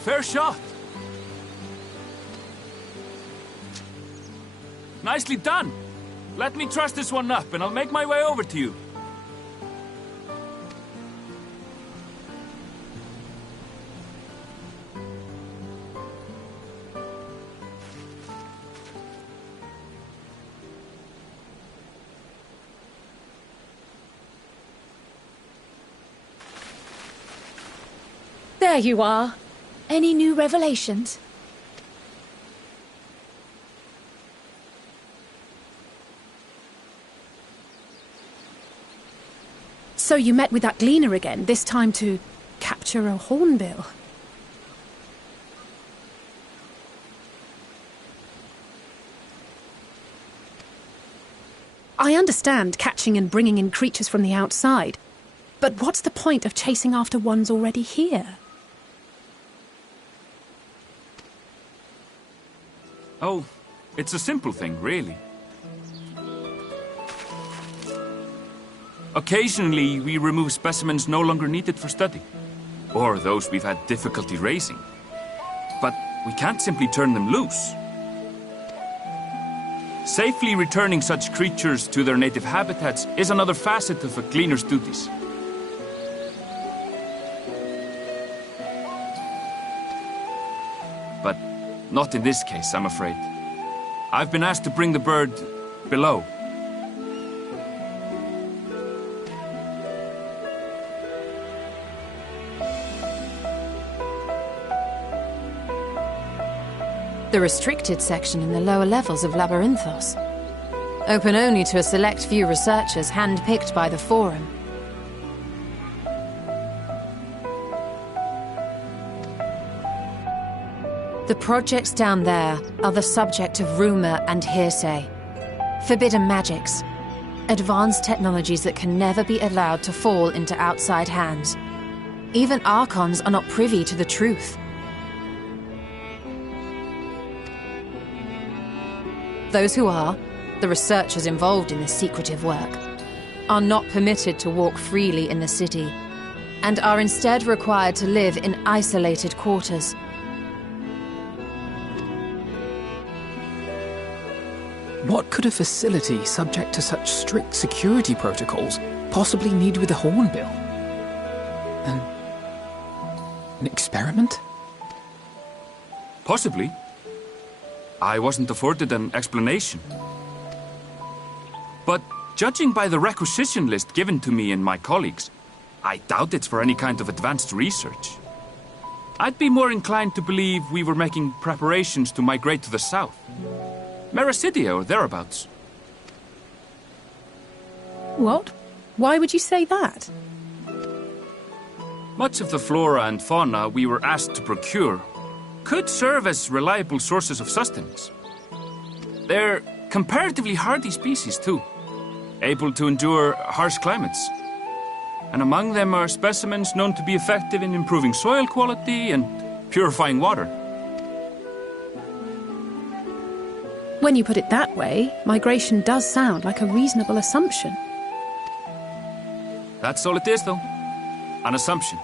Fair shot. Nicely done. Let me truss this one up and I'll make my way over to you. There you are. Any new revelations? So you met with that gleaner again, this time to capture a hornbill. I understand catching and bringing in creatures from the outside, but what's the point of chasing after ones already here? Oh, it's a simple thing, really. Occasionally, we remove specimens no longer needed for study, or those we've had difficulty raising. But we can't simply turn them loose. Safely returning such creatures to their native habitats is another facet of a cleaner's duties. But not in this case, I'm afraid. I've been asked to bring the bird below. The restricted section in the lower levels of Labyrinthos. Open only to a select few researchers hand-picked by the Forum. The projects down there are the subject of rumor and hearsay. Forbidden magics. Advanced technologies that can never be allowed to fall into outside hands. Even Archons are not privy to the truth. Those who are, the researchers involved in this secretive work, are not permitted to walk freely in the city, and are instead required to live in isolated quarters. What could a facility subject to such strict security protocols possibly need with a hornbill? An experiment? Possibly. I wasn't afforded an explanation. But judging by the requisition list given to me and my colleagues, I doubt it's for any kind of advanced research. I'd be more inclined to believe we were making preparations to migrate to the south. Mericidia or thereabouts. What? Why would you say that? Much of the flora and fauna we were asked to procure could serve as reliable sources of sustenance. They're comparatively hardy species, too, able to endure harsh climates. And among them are specimens known to be effective in improving soil quality and purifying water. When you put it that way, migration does sound like a reasonable assumption. That's all it is, though. An assumption.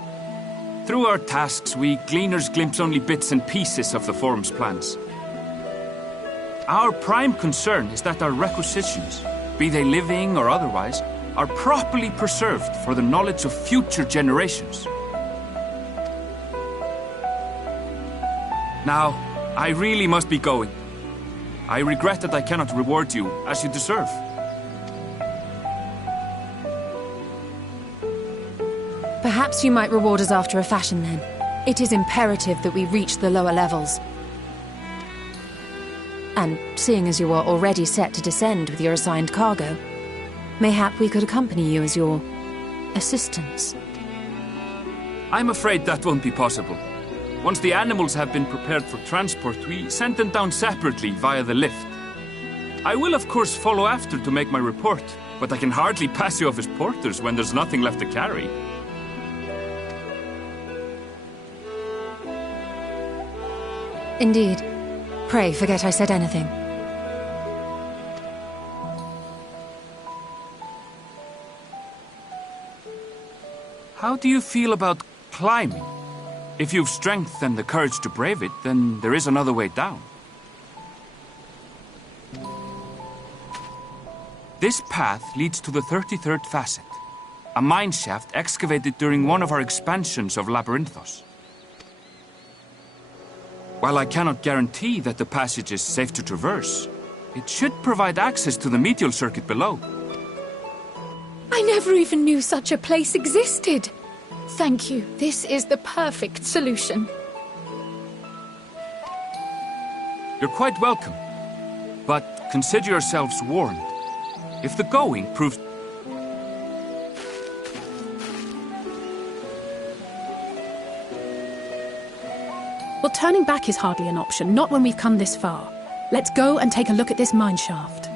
Through our tasks, we gleaners glimpse only bits and pieces of the Forum's plans. Our prime concern is that our requisitions, be they living or otherwise, are properly preserved for the knowledge of future generations. Now, I really must be going. I regret that I cannot reward you as you deserve. Perhaps you might reward us after a fashion then. It is imperative that we reach the lower levels. And seeing as you are already set to descend with your assigned cargo, mayhap we could accompany you as your assistants. I'm afraid that won't be possible. Once the animals have been prepared for transport, we send them down separately via the lift. I will of course follow after to make my report, but I can hardly pass you off as porters when there's nothing left to carry. Indeed. Pray forget I said anything. How do you feel about climbing? If you've strength and the courage to brave it, then there is another way down. This path leads to the 33rd facet, a mine shaft excavated during one of our expansions of Labyrinthos. While I cannot guarantee that the passage is safe to traverse, it should provide access to the medial circuit below. I never even knew such a place existed. Thank you. This is the perfect solution. You're quite welcome, but consider yourselves warned. If the going proves... Well, turning back is hardly an option, not when we've come this far. Let's go and take a look at this mine shaft.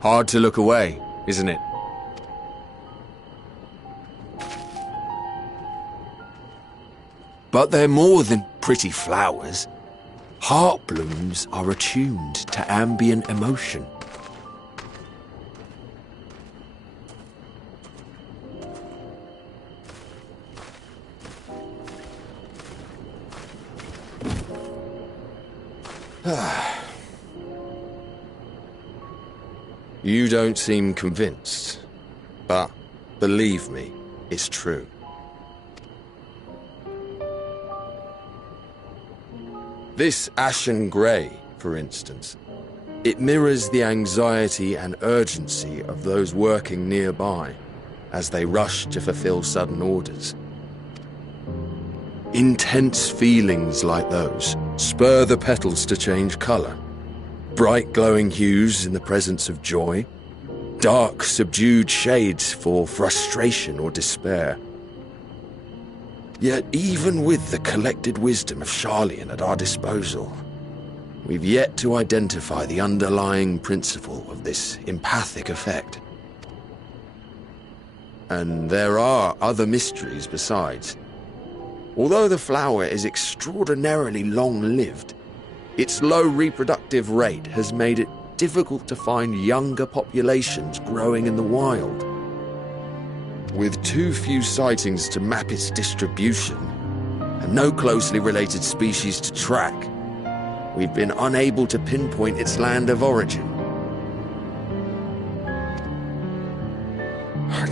Hard to look away, isn't it? But they're more than pretty flowers. Heart blooms are attuned to ambient emotion. You don't seem convinced, but believe me, it's true. This ashen grey, for instance, it mirrors the anxiety and urgency of those working nearby as they rush to fulfill sudden orders. Intense feelings like those spur the petals to change colour. Bright glowing hues in the presence of joy, dark subdued shades for frustration or despair. Yet even with the collected wisdom of Sharlayan at our disposal, we've yet to identify the underlying principle of this empathic effect. And there are other mysteries besides. Although the flower is extraordinarily long-lived, its low reproductive rate has made it difficult to find younger populations growing in the wild. With too few sightings to map its distribution, and no closely related species to track, we've been unable to pinpoint its land of origin.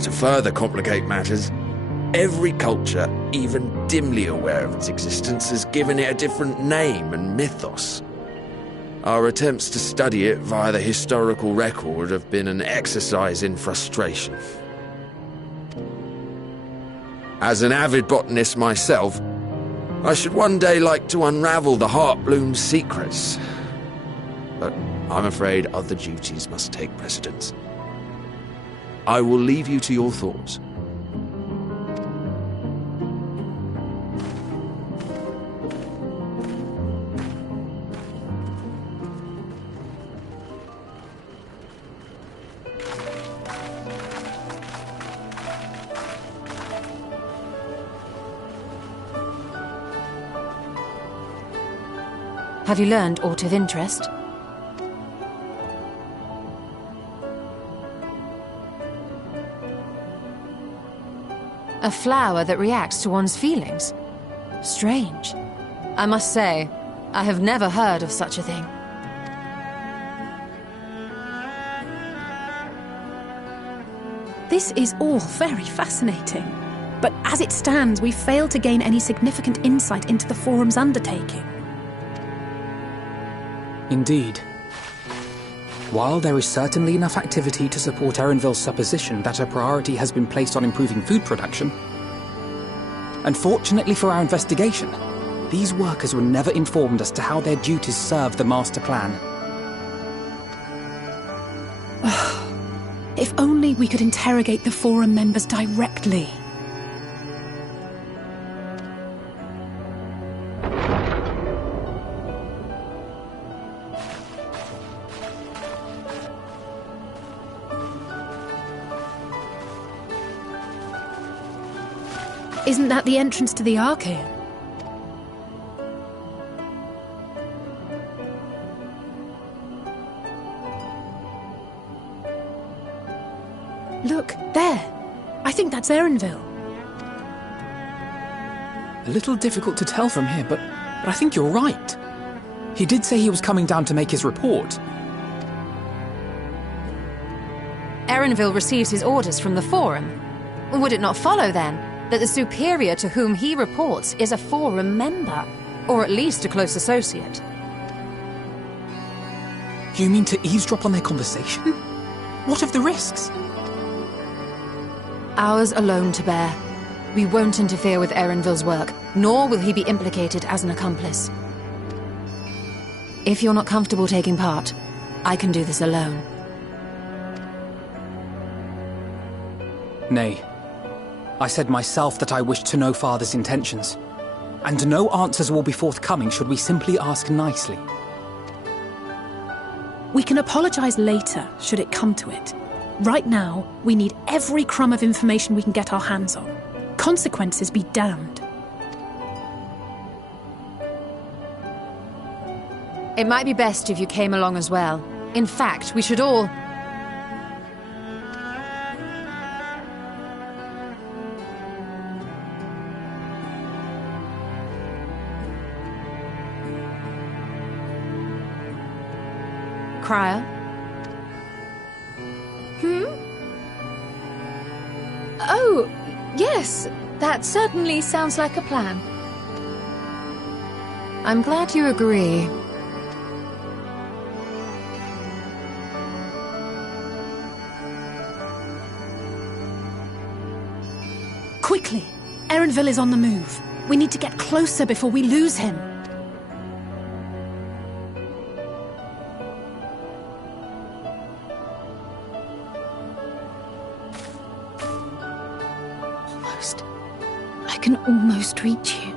To further complicate matters, every culture, even dimly aware of its existence, has given it a different name and mythos. Our attempts to study it via the historical record have been an exercise in frustration. As an avid botanist myself, I should one day like to unravel the Heartbloom's secrets. But I'm afraid other duties must take precedence. I will leave you to your thoughts. Have you learned aught of interest? A flower that reacts to one's feelings? Strange. I must say, I have never heard of such a thing. This is all very fascinating. But as it stands, we've failed to gain any significant insight into the Forum's undertaking. Indeed. While there is certainly enough activity to support Erenville's supposition that a priority has been placed on improving food production, unfortunately for our investigation, these workers were never informed as to how their duties serve the master plan. If only we could interrogate the Forum members directly. Isn't that the entrance to the Archaean? Look, there. I think that's Erenville. A little difficult to tell from here, but I think you're right. He did say he was coming down to make his report. Erenville receives his orders from the Forum. Would it not follow, then, that the superior to whom he reports is a Forum member, or at least a close associate? You mean to eavesdrop on their conversation? What of the risks? Ours alone to bear. We won't interfere with Erenville's work, nor will he be implicated as an accomplice. If you're not comfortable taking part, I can do this alone. Nay. I said myself that I wished to know Father's intentions, and no answers will be forthcoming should we simply ask nicely. We can apologize later, should it come to it. Right now, we need every crumb of information we can get our hands on. Consequences be damned. It might be best if you came along as well. In fact, we should all... Crier? Oh, yes. That certainly sounds like a plan. I'm glad you agree. Quickly! Erenville is on the move. We need to get closer before we lose him. Almost. I can almost reach you.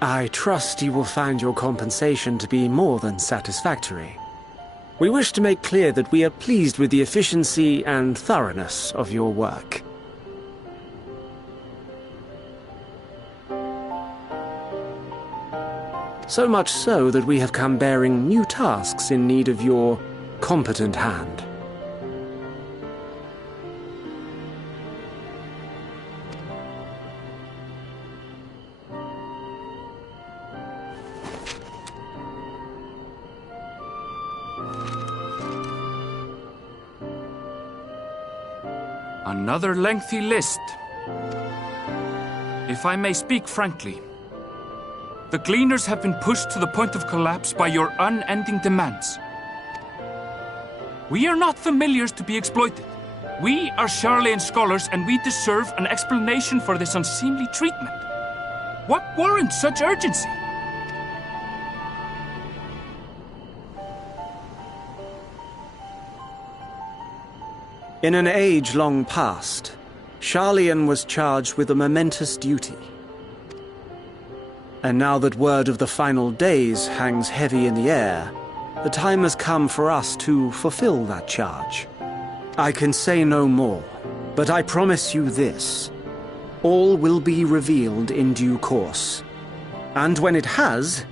I trust you will find your compensation to be more than satisfactory. We wish to make clear that we are pleased with the efficiency and thoroughness of your work. So much so that we have come bearing new tasks in need of your competent hand. Another lengthy list. If I may speak frankly, the Gleaners have been pushed to the point of collapse by your unending demands. We are not familiars to be exploited. We are Sharlayan scholars, and we deserve an explanation for this unseemly treatment. What warrants such urgency? In an age long past, Sharlayan was charged with a momentous duty. And now that word of the final days hangs heavy in the air, the time has come for us to fulfill that charge. I can say no more, but I promise you this. All will be revealed in due course. And when it has,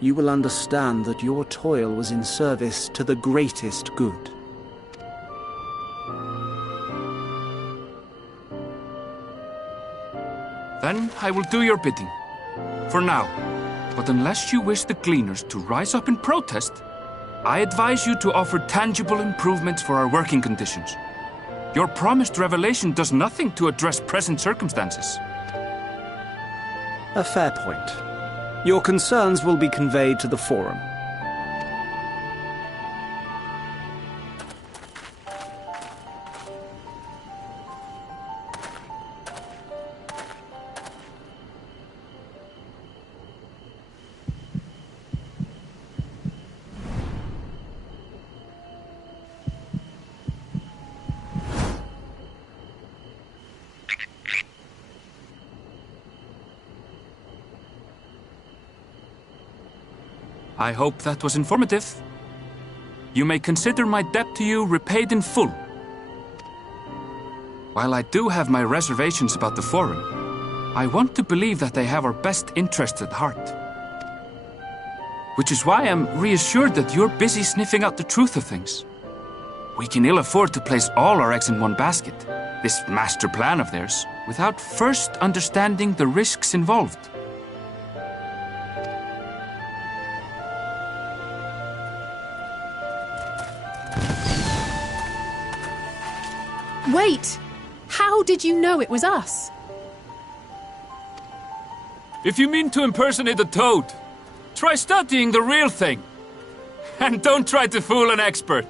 you will understand that your toil was in service to the greatest good. Then I will do your bidding. For now. But unless you wish the Gleaners to rise up in protest, I advise you to offer tangible improvements for our working conditions. Your promised revelation does nothing to address present circumstances. A fair point. Your concerns will be conveyed to the Forum. I hope that was informative. You may consider my debt to you repaid in full. While I do have my reservations about the Forum, I want to believe that they have our best interests at heart. Which is why I'm reassured that you're busy sniffing out the truth of things. We can ill afford to place all our eggs in one basket, this master plan of theirs, without first understanding the risks involved. Wait! How did you know it was us? If you mean to impersonate a toad, try studying the real thing. And don't try to fool an expert.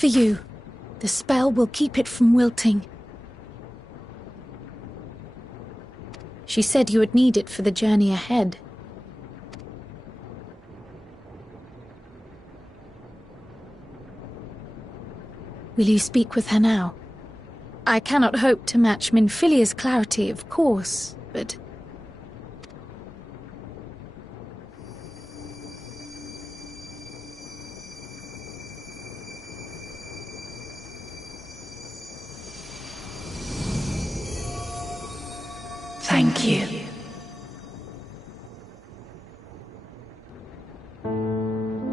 For you. The spell will keep it from wilting. She said you would need it for the journey ahead. Will you speak with her now? I cannot hope to match Minfilia's clarity, of course, but... Thank you.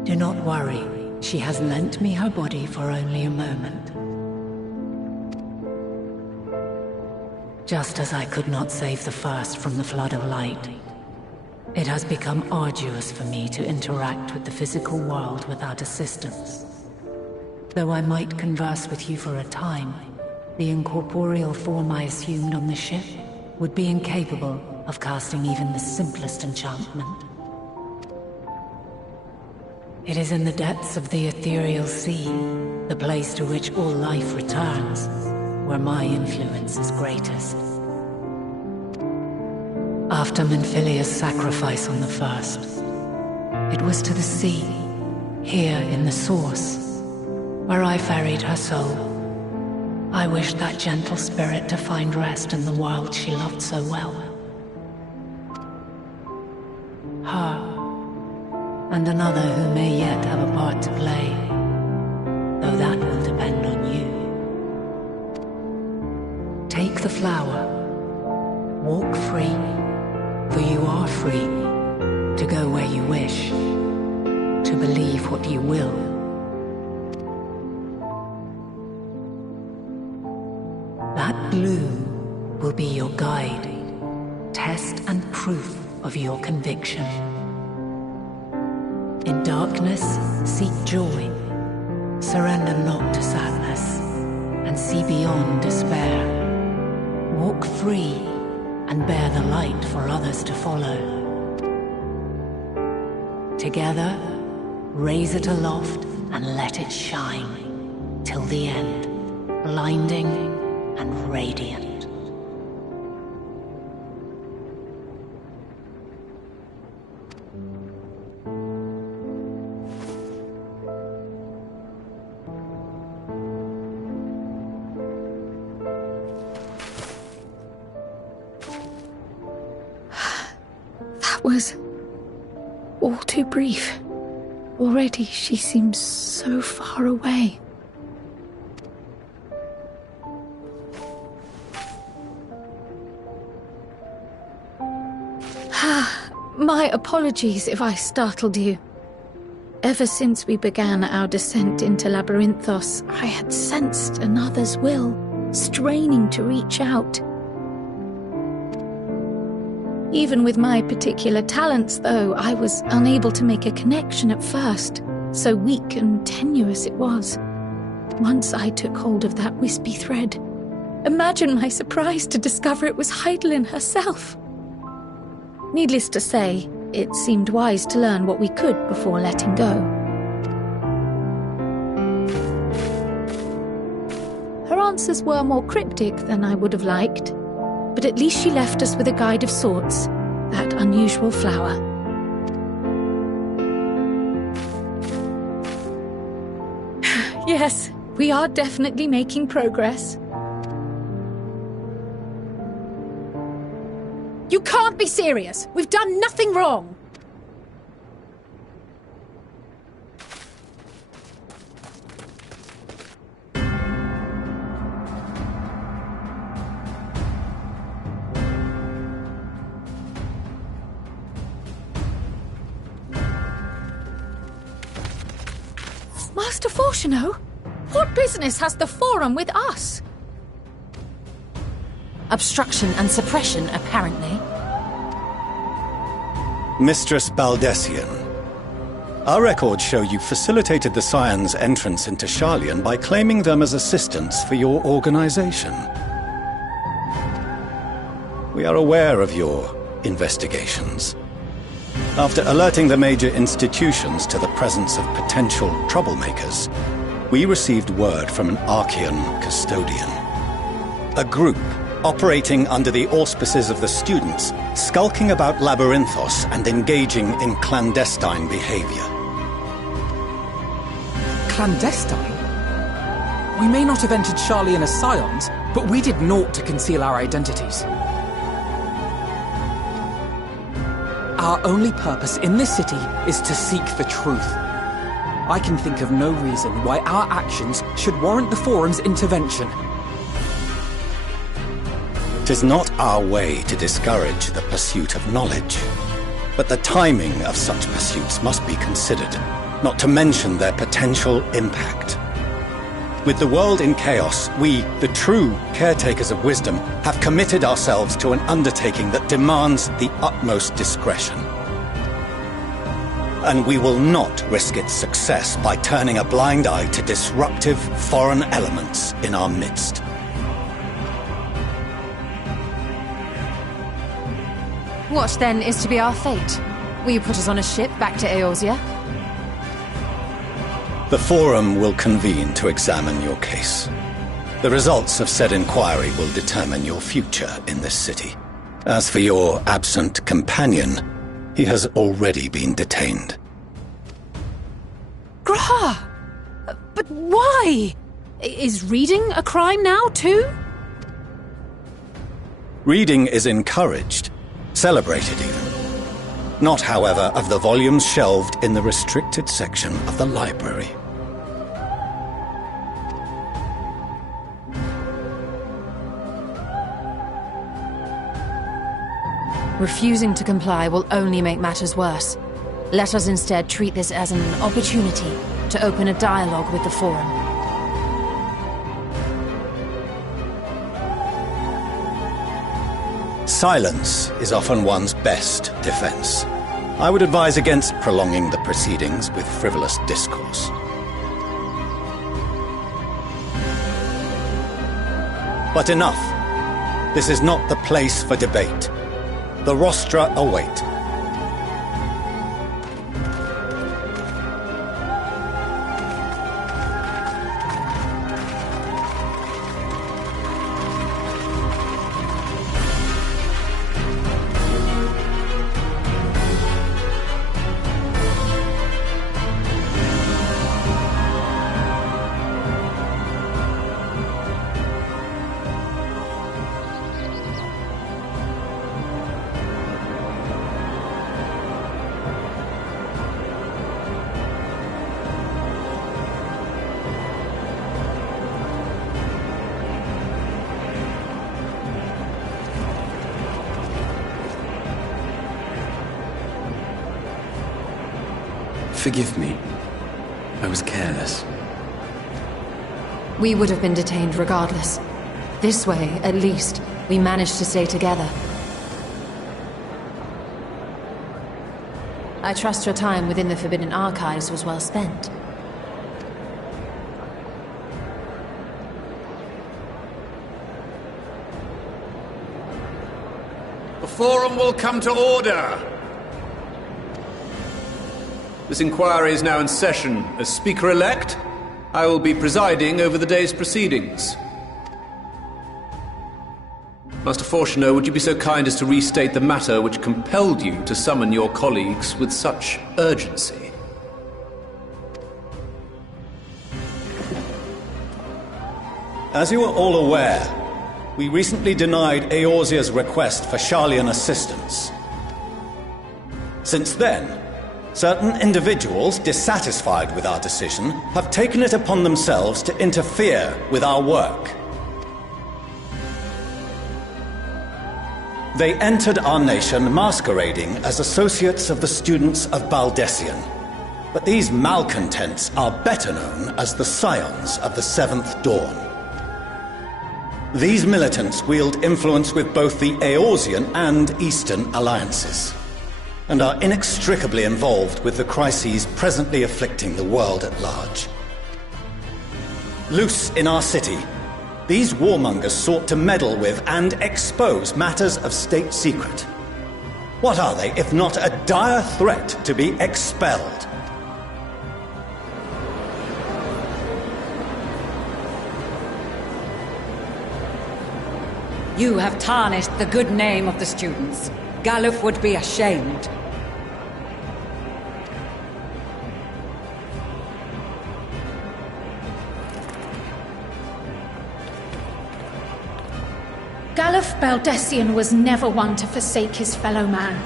Do not worry. She has lent me her body for only a moment. Just as I could not save the first from the flood of light, it has become arduous for me to interact with the physical world without assistance. Though I might converse with you for a time, the incorporeal form I assumed on the ship would be incapable of casting even the simplest enchantment. It is in the depths of the ethereal sea, the place to which all life returns, where my influence is greatest. After Minfilia's sacrifice on the first, it was to the sea, here in the source, where I ferried her soul. I wished that gentle spirit to find rest in the world she loved so well. Her, and another who may yet have a part to play, though that will depend on you. Take the flower, walk free, for you are free, to go where you wish, to believe what you will. That bloom will be your guide, test and proof of your conviction. In darkness, seek joy. Surrender not to sadness, and see beyond despair. Walk free, and bear the light for others to follow. Together, raise it aloft and let it shine, till the end, blinding and radiant. That was all too brief. Already she seems so far away. My apologies if I startled you. Ever since we began our descent into Labyrinthos, I had sensed another's will, straining to reach out. Even with my particular talents, though, I was unable to make a connection at first, so weak and tenuous it was. Once I took hold of that wispy thread. Imagine my surprise to discover it was Heidelin herself. Needless to say, it seemed wise to learn what we could before letting go. Her answers were more cryptic than I would have liked, but at least she left us with a guide of sorts, that unusual flower. Yes, we are definitely making progress. You can't be serious! We've done nothing wrong! Master Fortuno? What business has the Forum with us? Obstruction and suppression, apparently. Mistress Baldessian, our records show you facilitated the Scions' entrance into Sharlayan by claiming them as assistants for your organization. We are aware of your investigations. After alerting the major institutions to the presence of potential troublemakers, we received word from an Archean custodian. A group operating under the auspices of the students, skulking about Labyrinthos and engaging in clandestine behavior. Clandestine? We may not have entered Sharlayan as scions, but we did naught to conceal our identities. Our only purpose in this city is to seek the truth. I can think of no reason why our actions should warrant the Forum's intervention. 'Tis not our way to discourage the pursuit of knowledge, but the timing of such pursuits must be considered, not to mention their potential impact. With the world in chaos, we, the true caretakers of wisdom, have committed ourselves to an undertaking that demands the utmost discretion. And we will not risk its success by turning a blind eye to disruptive foreign elements in our midst. What, then, is to be our fate? Will you put us on a ship back to Eorzea? The Forum will convene to examine your case. The results of said inquiry will determine your future in this city. As for your absent companion, he has already been detained. Grah! But why? Is reading a crime now, too? Reading is encouraged, celebrated even. Not, however, of the volumes shelved in the restricted section of the library. Refusing to comply will only make matters worse. Let us instead treat this as an opportunity to open a dialogue with the Forum. Silence is often one's best defense. I would advise against prolonging the proceedings with frivolous discourse. But enough. This is not the place for debate. The rostra await. Forgive me. I was careless. We would have been detained regardless. This way, at least, we managed to stay together. I trust your time within the Forbidden Archives was well spent. The Forum will come to order! This inquiry is now in session. As Speaker-elect, I will be presiding over the day's proceedings. Master Fortuner, would you be so kind as to restate the matter which compelled you to summon your colleagues with such urgency? As you are all aware, we recently denied Eorzea's request for Sharlayan assistance. Since then, certain individuals dissatisfied with our decision have taken it upon themselves to interfere with our work. They entered our nation masquerading as associates of the students of Baldessian. But these malcontents are better known as the Scions of the Seventh Dawn. These militants wield influence with both the Eorzean and Eastern alliances, and are inextricably involved with the crises presently afflicting the world at large. Loose in our city, these warmongers sought to meddle with and expose matters of state secret. What are they, if not a dire threat to be expelled? You have tarnished the good name of the students. Galuf would be ashamed. Galuf Baldessian was never one to forsake his fellow man.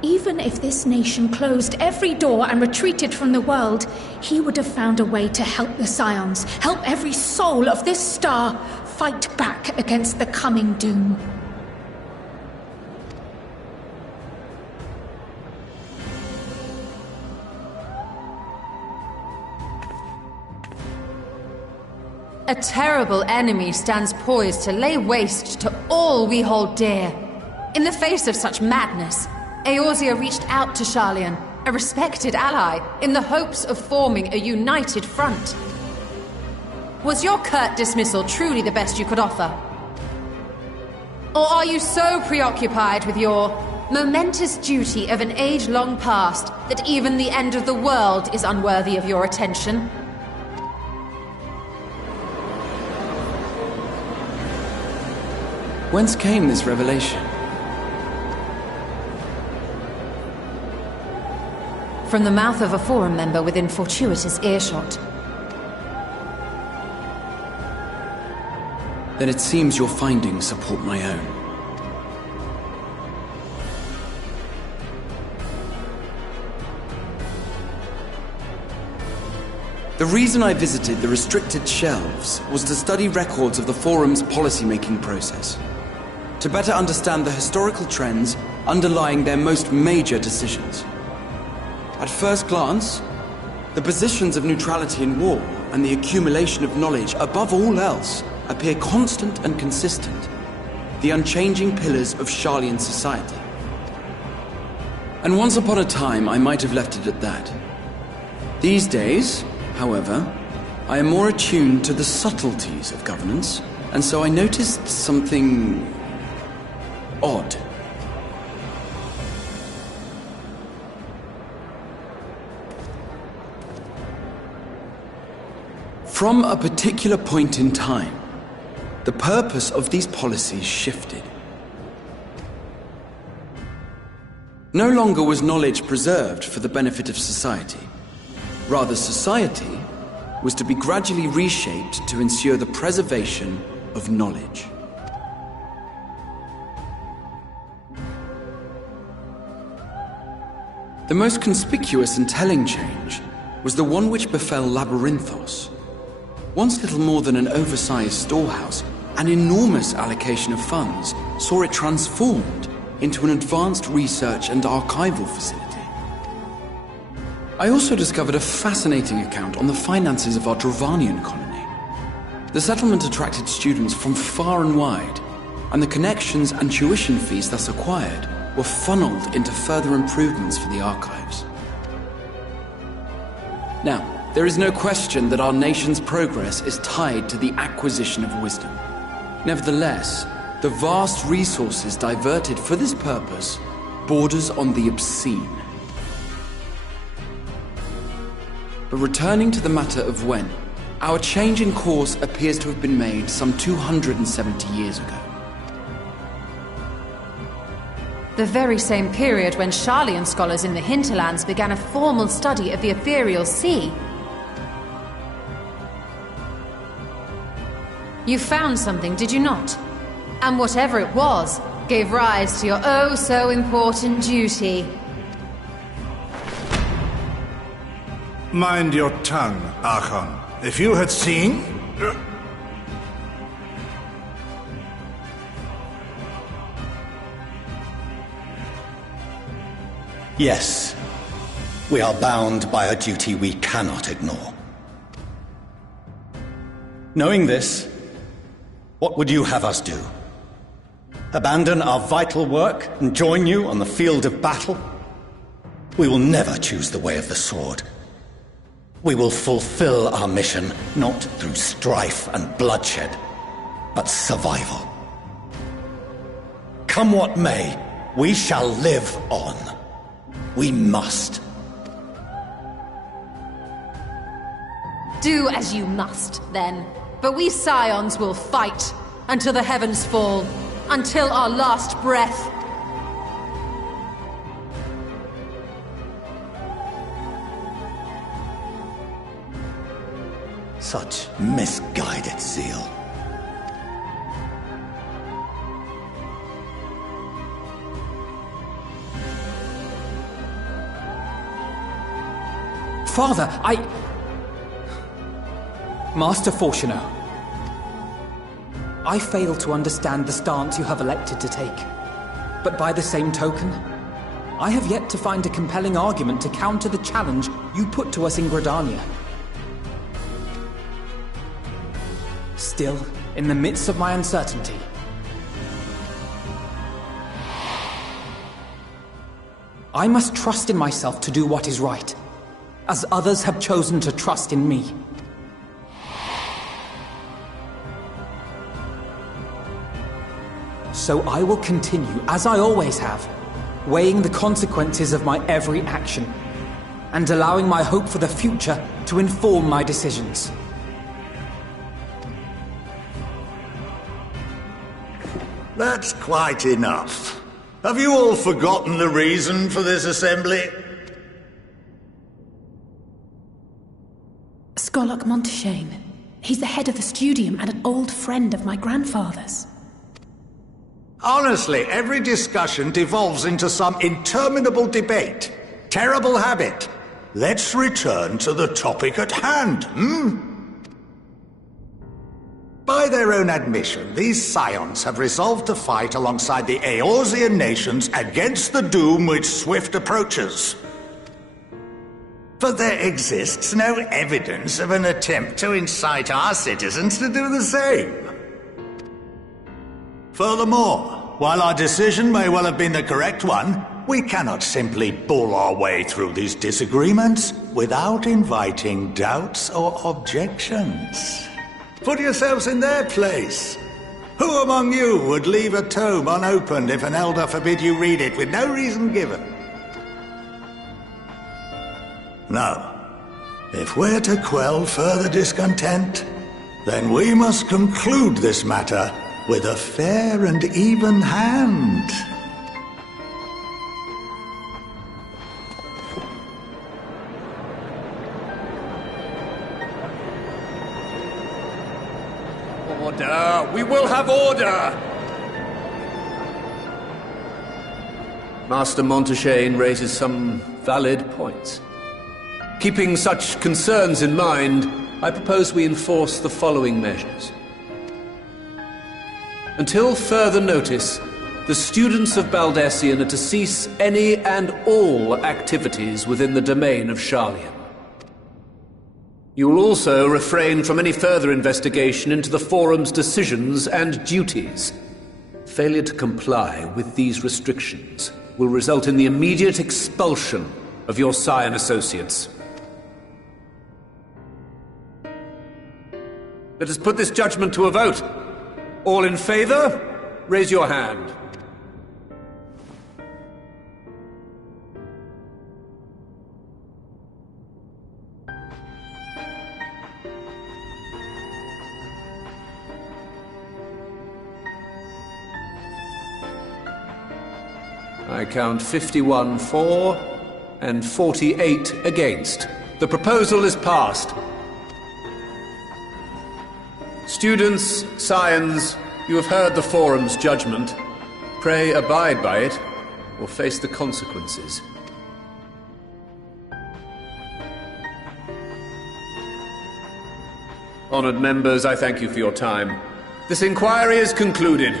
Even if this nation closed every door and retreated from the world, he would have found a way to help the Scions, help every soul of this star fight back against the coming doom. A terrible enemy stands poised to lay waste to all we hold dear. In the face of such madness, Eorzea reached out to Sharlayan, a respected ally, in the hopes of forming a united front. Was your curt dismissal truly the best you could offer? Or are you so preoccupied with your momentous duty of an age-long past that even the end of the world is unworthy of your attention? Whence came this revelation? From the mouth of a Forum member within fortuitous earshot. Then it seems your findings support my own. The reason I visited the restricted shelves was to study records of the Forum's policy-making process, to better understand the historical trends underlying their most major decisions. At first glance, the positions of neutrality in war and the accumulation of knowledge above all else appear constant and consistent, the unchanging pillars of Sharlayan society. And once upon a time, I might have left it at that. These days, however, I am more attuned to the subtleties of governance, and so I noticed something odd. From a particular point in time, the purpose of these policies shifted. No longer was knowledge preserved for the benefit of society. Rather, society was to be gradually reshaped to ensure the preservation of knowledge. The most conspicuous and telling change was the one which befell Labyrinthos. Once little more than an oversized storehouse, an enormous allocation of funds saw it transformed into an advanced research and archival facility. I also discovered a fascinating account on the finances of our Dravanian colony. The settlement attracted students from far and wide, and the connections and tuition fees thus acquired were funneled into further improvements for the archives. Now, there is no question that our nation's progress is tied to the acquisition of wisdom. Nevertheless, the vast resources diverted for this purpose borders on the obscene. But returning to the matter of when, our change in course appears to have been made some 270 years ago. The very same period when Sharlayan scholars in the hinterlands began a formal study of the ethereal sea. You found something, did you not? And whatever it was, gave rise to your oh-so-important duty. Mind your tongue, Archon. If you had seen... Yes, we are bound by a duty we cannot ignore. Knowing this, what would you have us do? Abandon our vital work and join you on the field of battle? We will never choose the way of the sword. We will fulfill our mission not through strife and bloodshed, but survival. Come what may, we shall live on. We must. Do as you must, then. but we Scions will fight until the heavens fall, until our last breath. Such misguided zeal. Father, Master Fortuno, I fail to understand the stance you have elected to take. But by the same token, I have yet to find a compelling argument to counter the challenge you put to us in Gridania. Still, in the midst of my uncertainty, I must trust in myself to do what is right, as others have chosen to trust in me. So I will continue, as I always have, weighing the consequences of my every action, and allowing my hope for the future to inform my decisions. That's quite enough. Have you all forgotten the reason for this assembly? Skolok Monteshane. He's the head of the Studium and an old friend of my grandfather's. Honestly, every discussion devolves into some interminable debate. Terrible habit. Let's return to the topic at hand, By their own admission, these Scions have resolved to fight alongside the Eorzean nations against the doom which swift approaches. But there exists no evidence of an attempt to incite our citizens to do the same. Furthermore, while our decision may well have been the correct one, we cannot simply bull our way through these disagreements without inviting doubts or objections. Put yourselves in their place. Who among you would leave a tome unopened if an elder forbid you read it with no reason given? Now, if we're to quell further discontent, then we must conclude this matter with a fair and even hand. Order! We will have order! Master Monteshane raises some valid points. Keeping such concerns in mind, I propose we enforce the following measures. Until further notice, the students of Baldesion are to cease any and all activities within the domain of Sharlayan. You will also refrain from any further investigation into the Forum's decisions and duties. Failure to comply with these restrictions will result in the immediate expulsion of your Scion associates. Let us put this judgment to a vote. All in favor, raise your hand. I count 51 for and 48 against. The proposal is passed. Students, Scions, you have heard the Forum's judgment. Pray abide by it, or face the consequences. Honored members, I thank you for your time. This inquiry is concluded.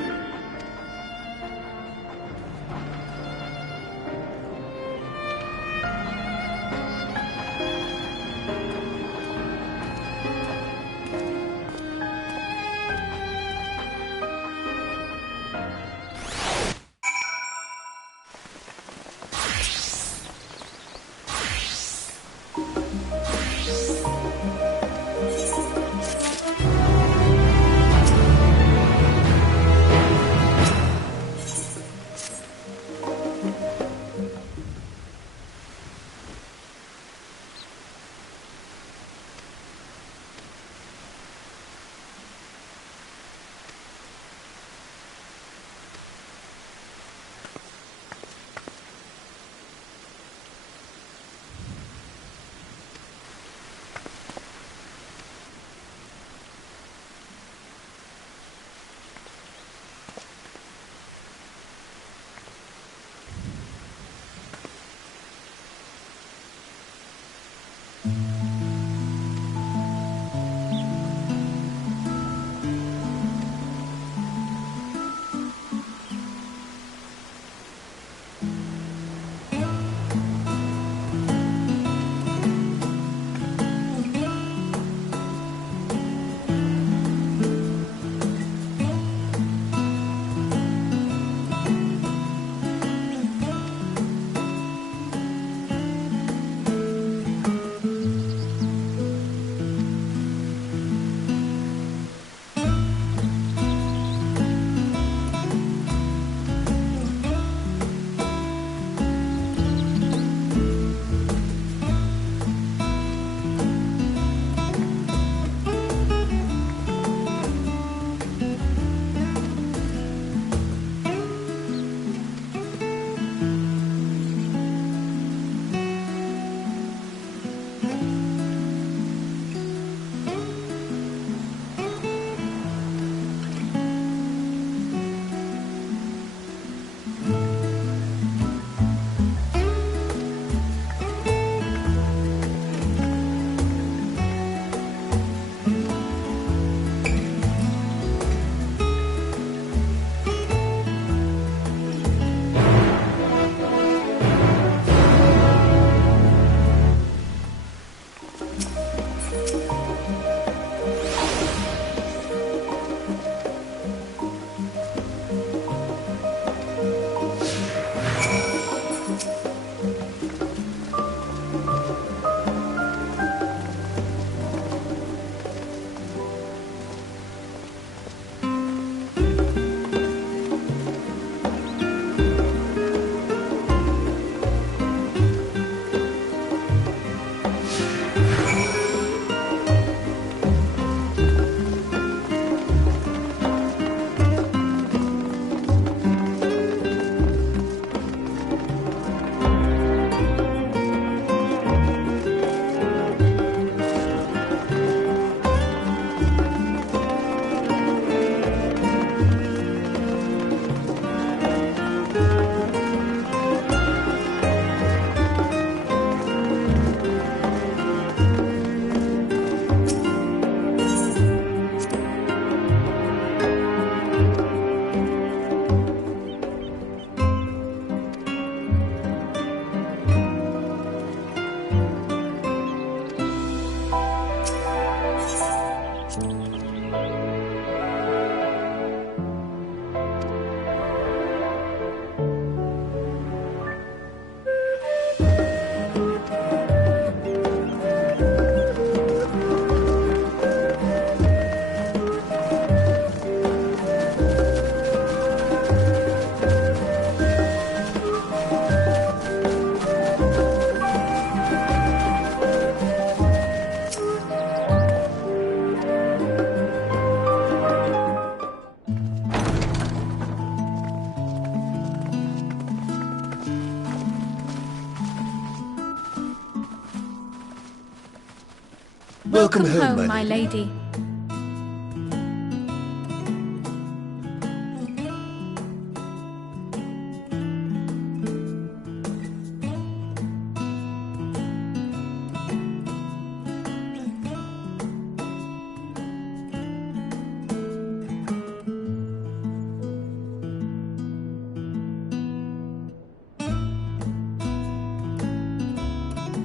Welcome home, my lady.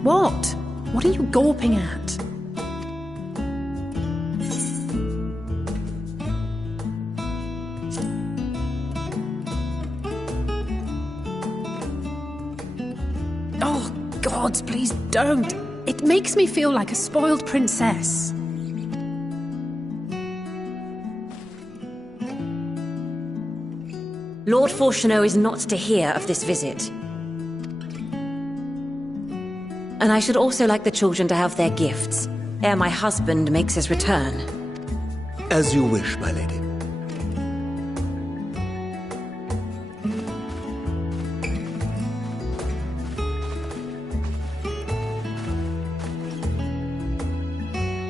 What? What are you gawping at? Oh, gods, please don't. It makes me feel like a spoiled princess. Lord Fortuneau is not to hear of this visit. And I should also like the children to have their gifts, ere my husband makes his return. As you wish, my lady.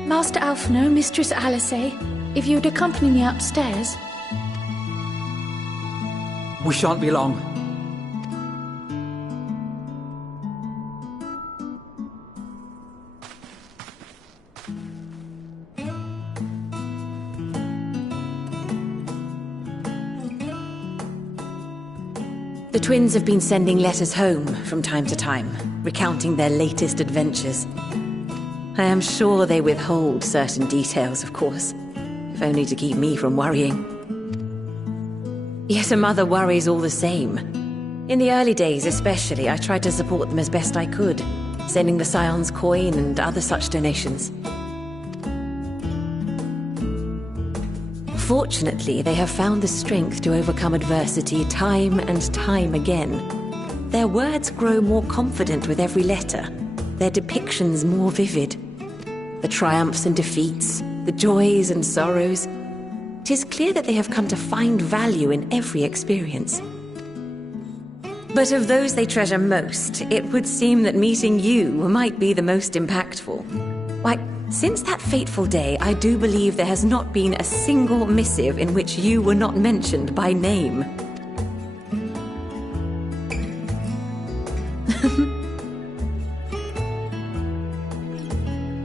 Master Alphino, Mistress Alice, if you'd accompany me upstairs. We shan't be long. The twins have been sending letters home from time to time, recounting their latest adventures. I am sure they withhold certain details, of course, if only to keep me from worrying. Yet a mother worries all the same. In the early days especially, I tried to support them as best I could, sending the Scion's coin and other such donations. Fortunately, they have found the strength to overcome adversity time and time again. Their words grow more confident with every letter, their depictions more vivid. The triumphs and defeats, the joys and sorrows. 'Tis clear that they have come to find value in every experience. But of those they treasure most, it would seem that meeting you might be the most impactful. Why, since that fateful day, I do believe there has not been a single missive in which you were not mentioned by name.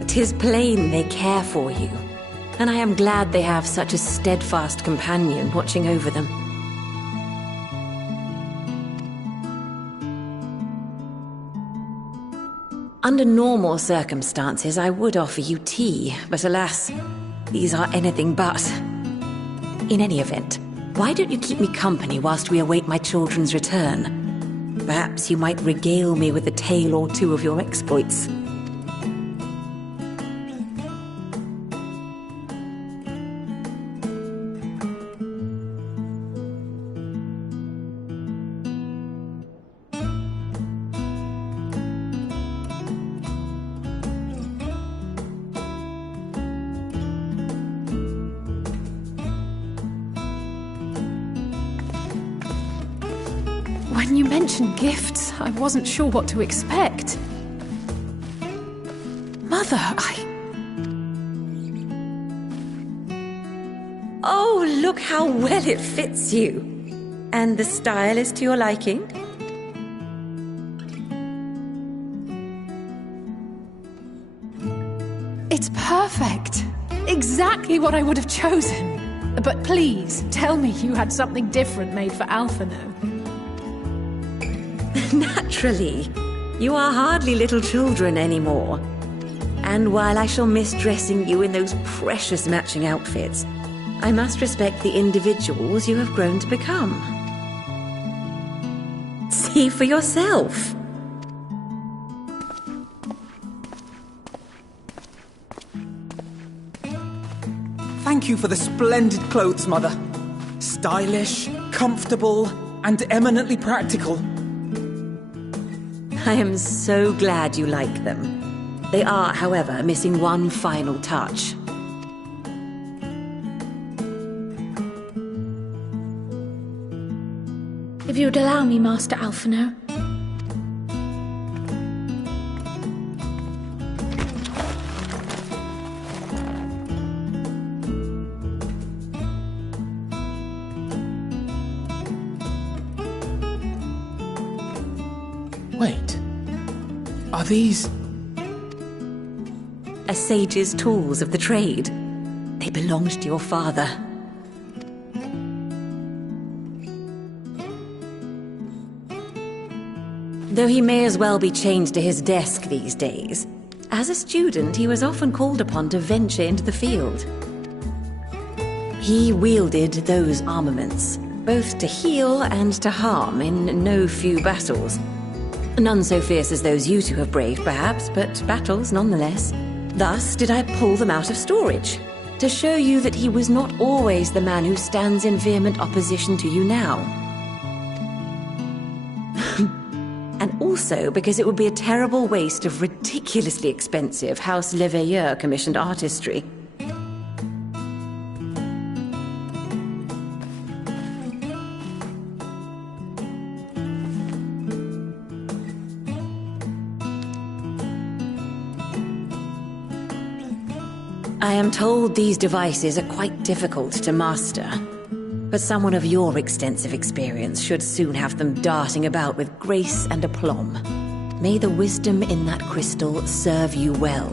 'Tis plain they care for you, and I am glad they have such a steadfast companion watching over them. Under normal circumstances, I would offer you tea, but alas, these are anything but. In any event, why don't you keep me company whilst we await my children's return? Perhaps you might regale me with a tale or two of your exploits. When you mentioned gifts, I wasn't sure what to expect. Mother, Oh, look how well it fits you. And the style is to your liking? It's perfect. Exactly what I would have chosen. But please, tell me you had something different made for Alphino. Naturally. You are hardly little children anymore. And while I shall miss dressing you in those precious matching outfits, I must respect the individuals you have grown to become. See for yourself. Thank you for the splendid clothes, Mother. Stylish, comfortable, and eminently practical. I am so glad you like them. They are, however, missing one final touch. If you'd allow me, Master Alphino. Wait. Are these... A sage's tools of the trade. They belonged to your father. Though he may as well be chained to his desk these days, as a student he was often called upon to venture into the field. He wielded those armaments, both to heal and to harm in no few battles. None so fierce as those you two have braved, perhaps, but battles nonetheless. Thus did I pull them out of storage, to show you that he was not always the man who stands in vehement opposition to you now. And also because it would be a terrible waste of ridiculously expensive House Leveilleur commissioned artistry. I am told these devices are quite difficult to master, but someone of your extensive experience should soon have them darting about with grace and aplomb. May the wisdom in that crystal serve you well.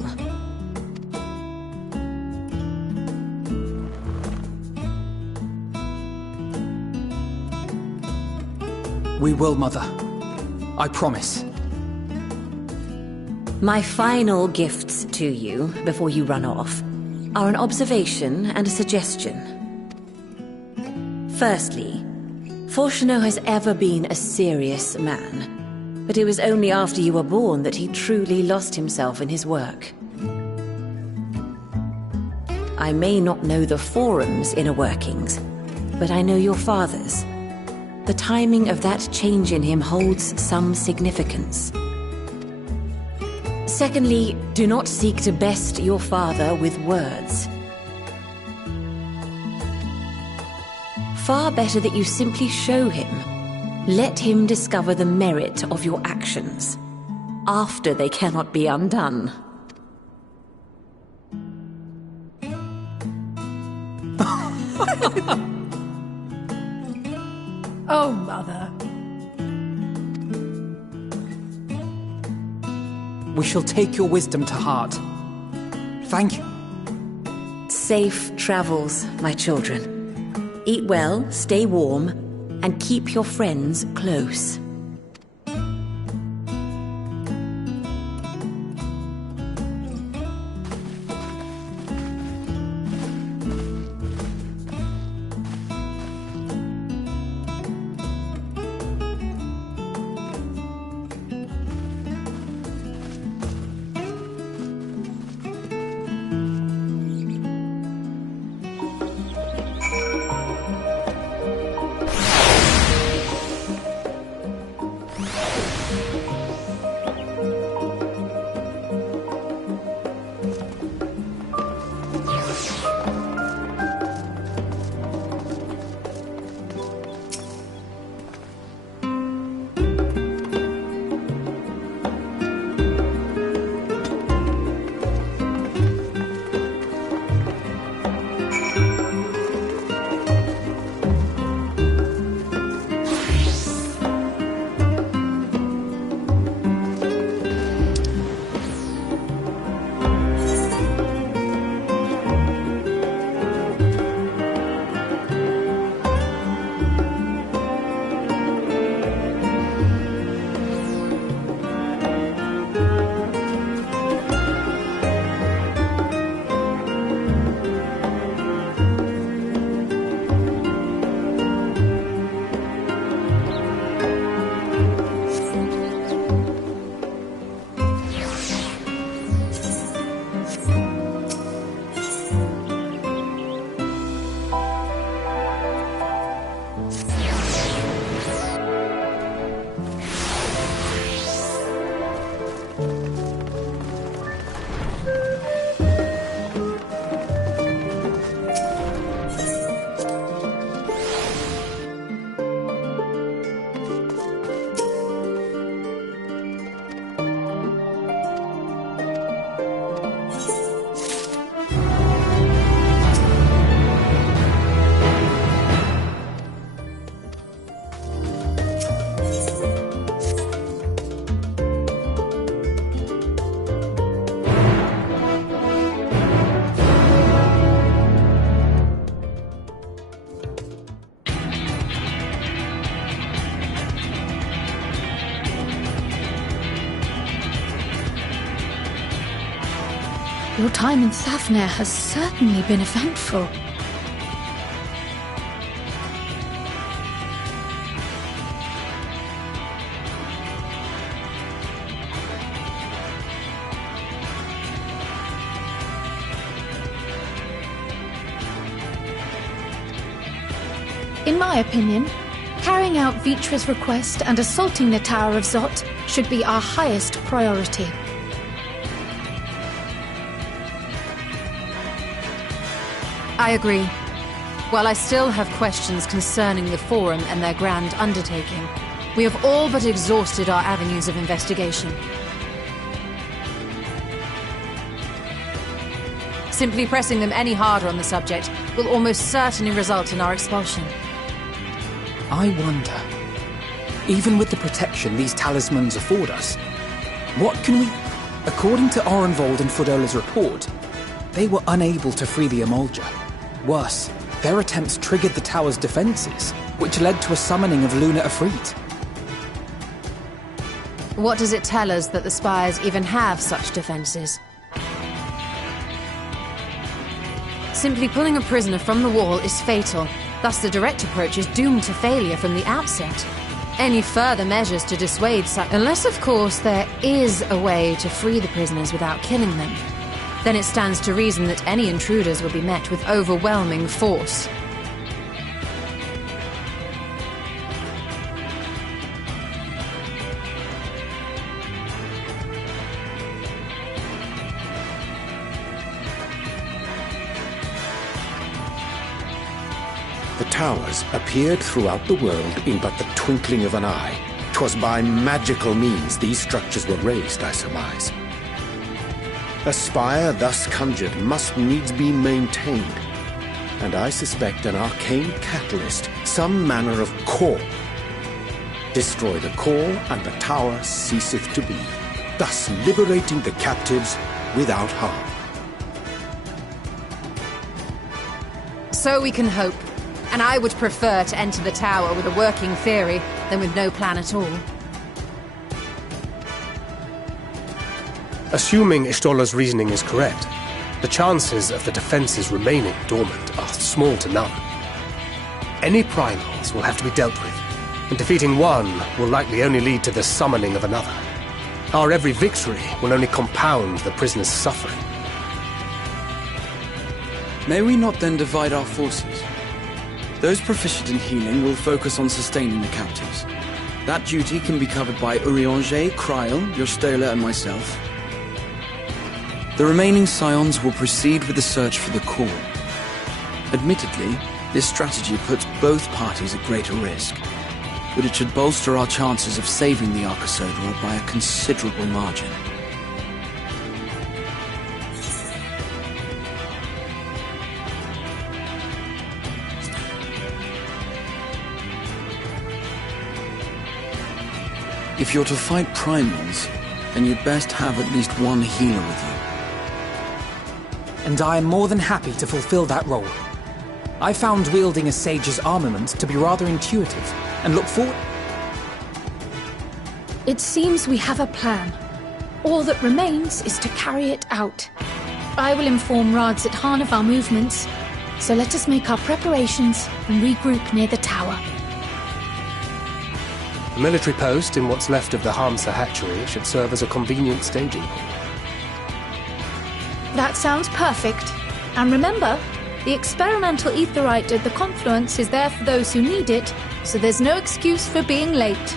We will, Mother. I promise. My final gifts to you, before you run off, are an observation and a suggestion. Firstly, Fortunato has ever been a serious man, but it was only after you were born that he truly lost himself in his work. I may not know the Forum's inner workings, but I know your father's. The timing of that change in him holds some significance. Secondly, do not seek to best your father with words. Far better that you simply show him. Let him discover the merit of your actions, after they cannot be undone. Oh, Mother. We shall take your wisdom to heart. Thank you. Safe travels, my children. Eat well, stay warm, and keep your friends close. Your time in Thafnir has certainly been eventful. In my opinion, carrying out Vitra's request and assaulting the Tower of Zot should be our highest priority. I agree. While I still have questions concerning the Forum and their grand undertaking, we have all but exhausted our avenues of investigation. Simply pressing them any harder on the subject will almost certainly result in our expulsion. I wonder, even with the protection these talismans afford us, what can we... According to Orenvold and Frodola's report, they were unable to free the Emolja. Worse, their attempts triggered the tower's defenses, which led to a summoning of Luna Ifrit. What does it tell us that the Spires even have such defenses? Simply pulling a prisoner from the wall is fatal. Thus, the direct approach is doomed to failure from the outset. Any further measures to dissuade such... Unless, of course, there is a way to free the prisoners without killing them. Then it stands to reason that any intruders will be met with overwhelming force. The towers appeared throughout the world in but the twinkling of an eye. 'Twas by magical means these structures were raised, I surmise. A spire thus conjured must needs be maintained, and I suspect an arcane catalyst, some manner of core. Destroy the core, and the tower ceaseth to be, thus liberating the captives without harm. So we can hope. And I would prefer to enter the tower with a working theory than with no plan at all. Assuming Ishtola's reasoning is correct, the chances of the defenses remaining dormant are small to none. Any primals will have to be dealt with, and defeating one will likely only lead to the summoning of another. Our every victory will only compound the prisoner's suffering. May we not then divide our forces? Those proficient in healing will focus on sustaining the captives. That duty can be covered by Urianger, Kryl, Yostola, and myself. The remaining scions will proceed with the search for the core. Admittedly, this strategy puts both parties at greater risk, but it should bolster our chances of saving the Arcosodra by a considerable margin. If you're to fight primals, then you'd best have at least one healer with you. And I am more than happy to fulfill that role. I found wielding a sage's armament to be rather intuitive, and look forward... It seems we have a plan. All that remains is to carry it out. I will inform Rads at Han of our movements, so let us make our preparations and regroup near the tower. The military post in what's left of the Hamsa hatchery should serve as a convenient staging point. That sounds perfect. And remember, the experimental aetheryte at the confluence is there for those who need it, so there's no excuse for being late.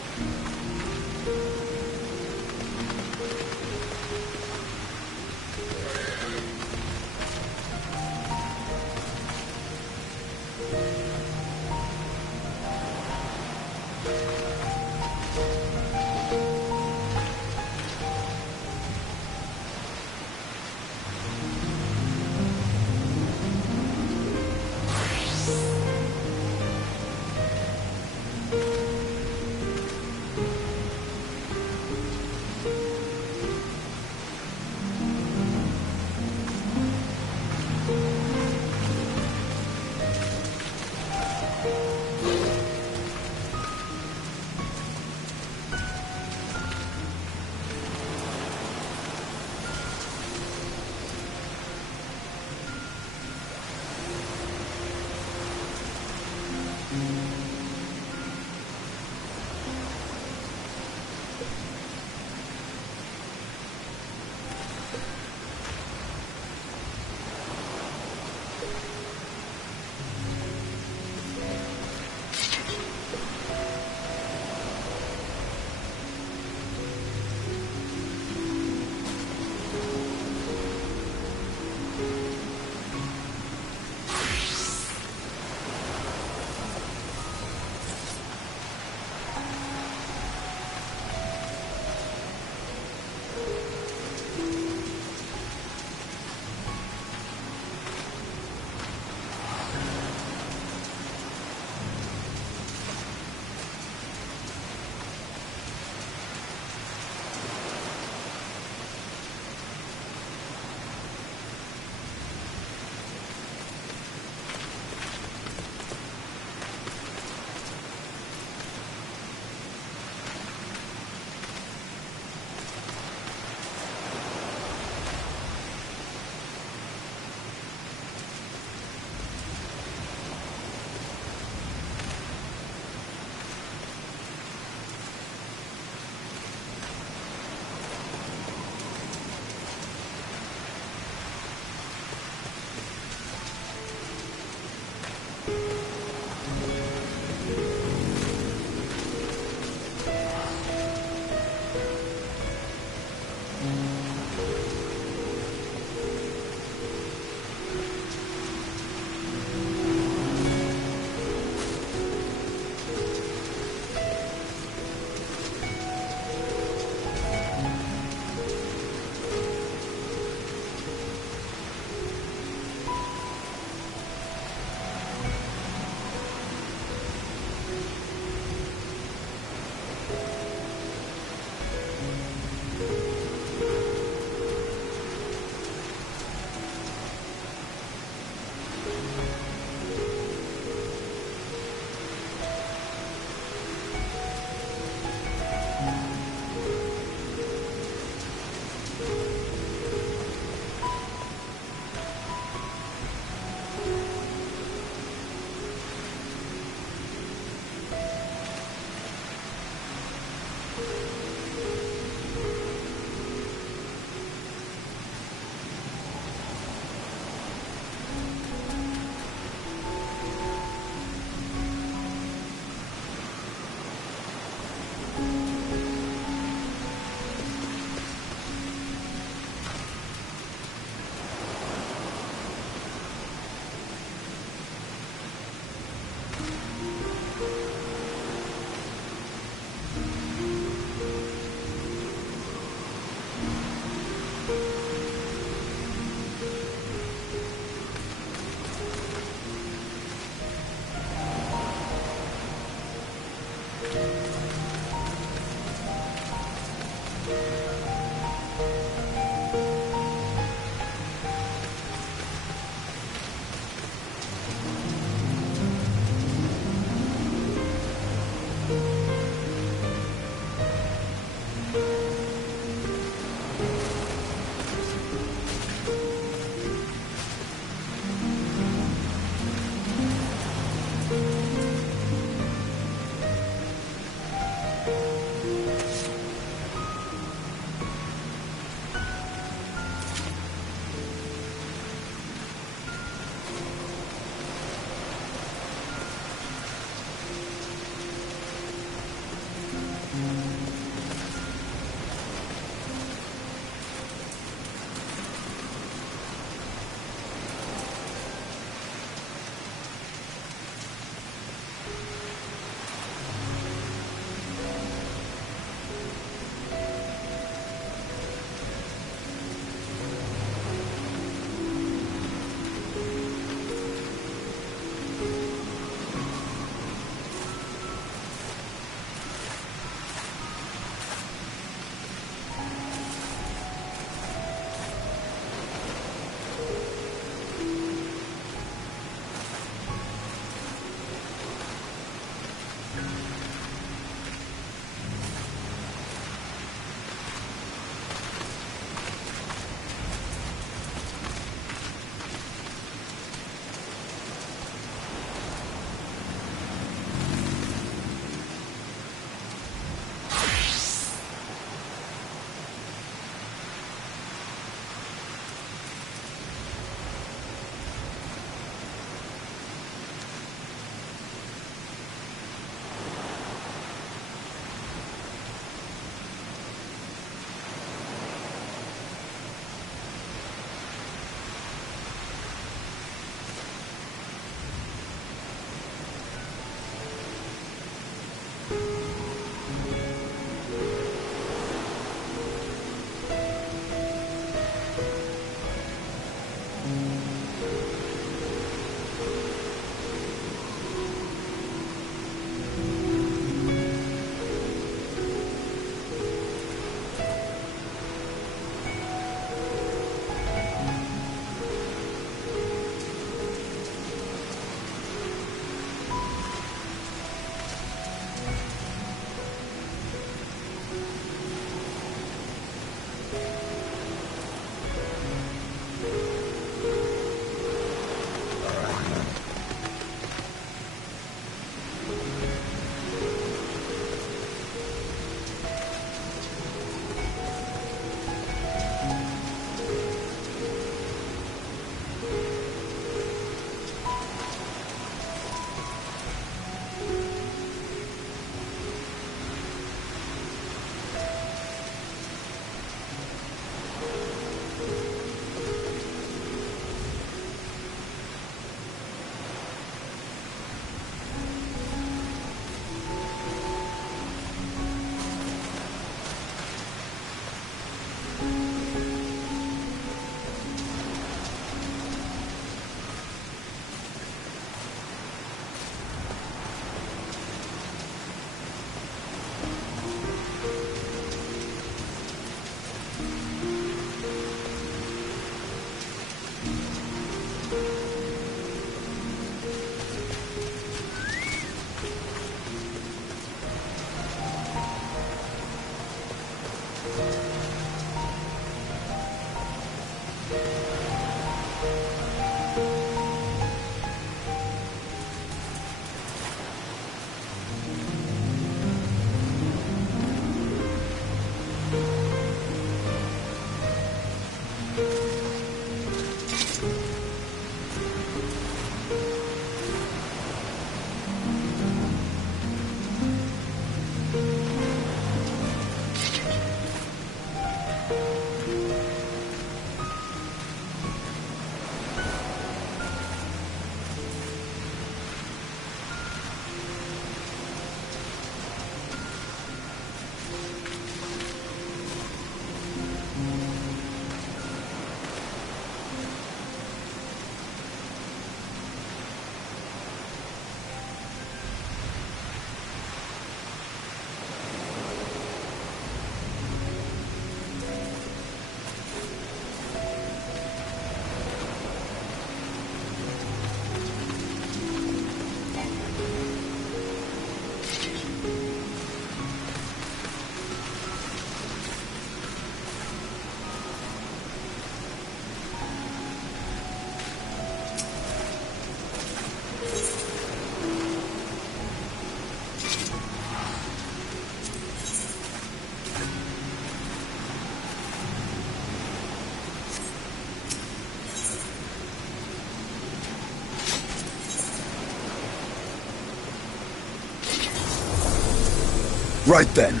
Right then.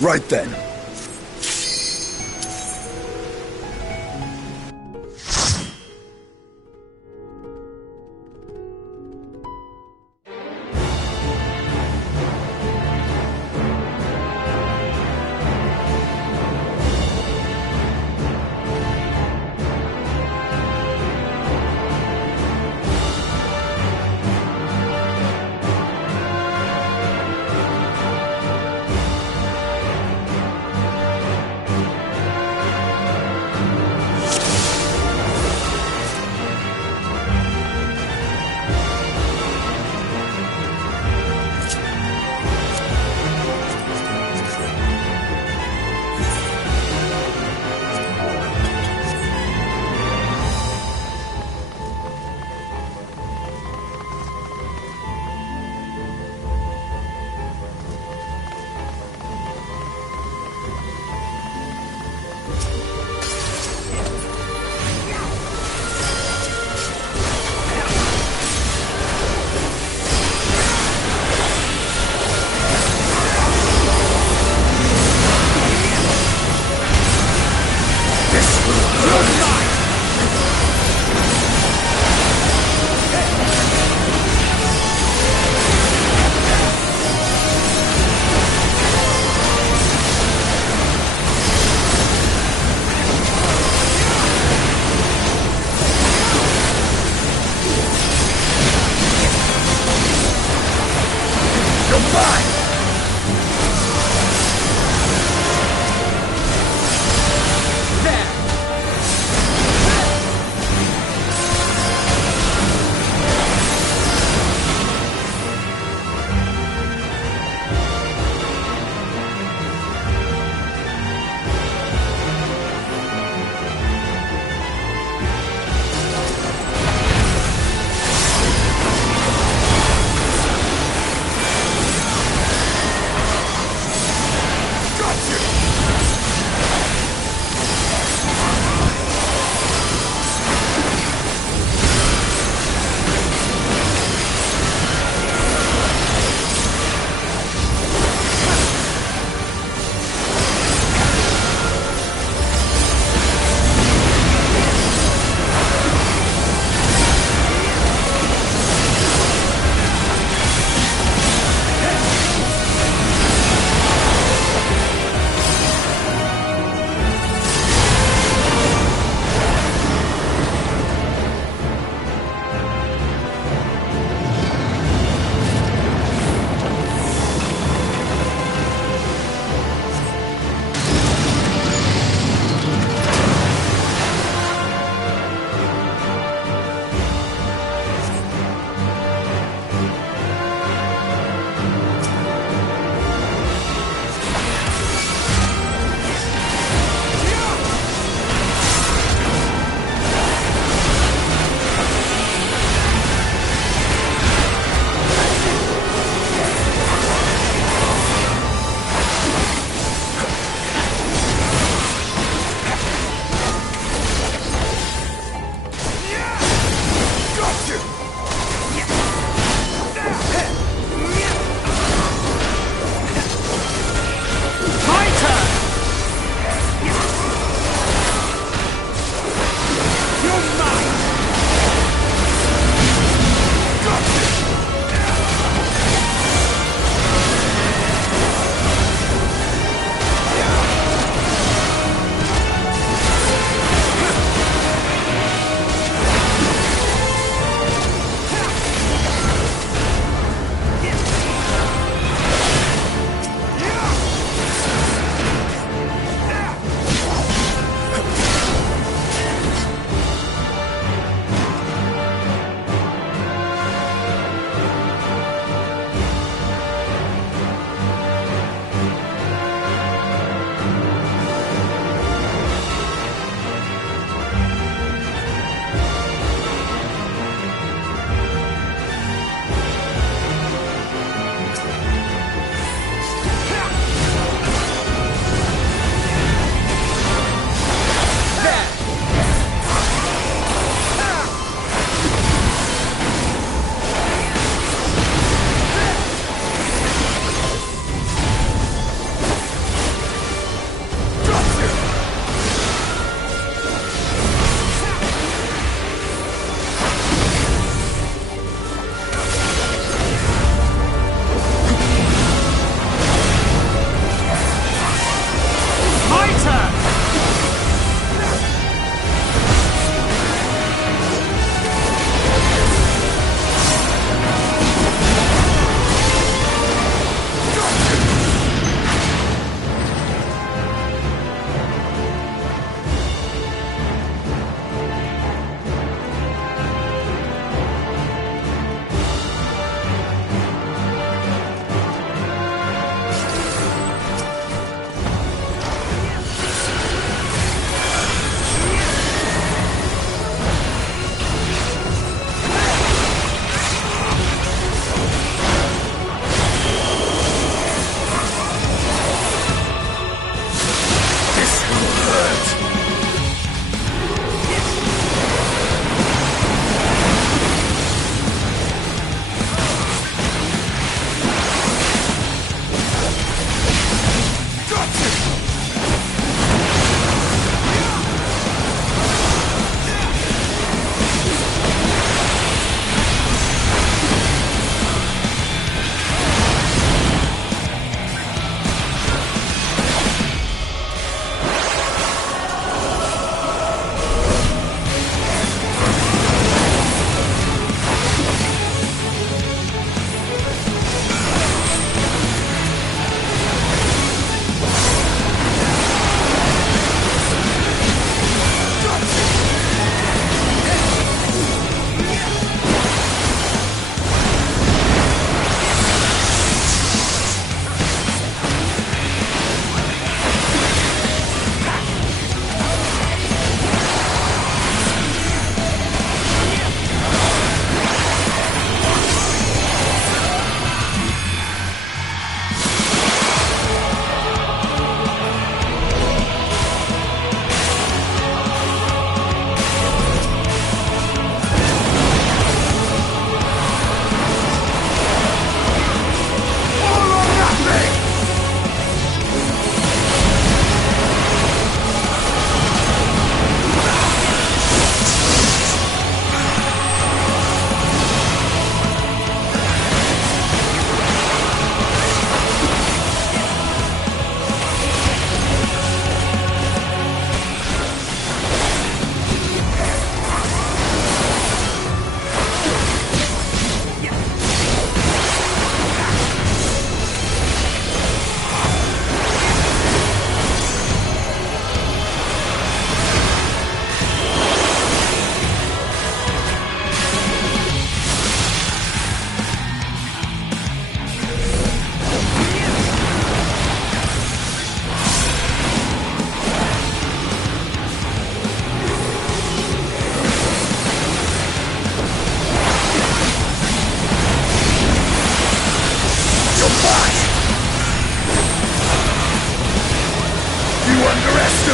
Right then.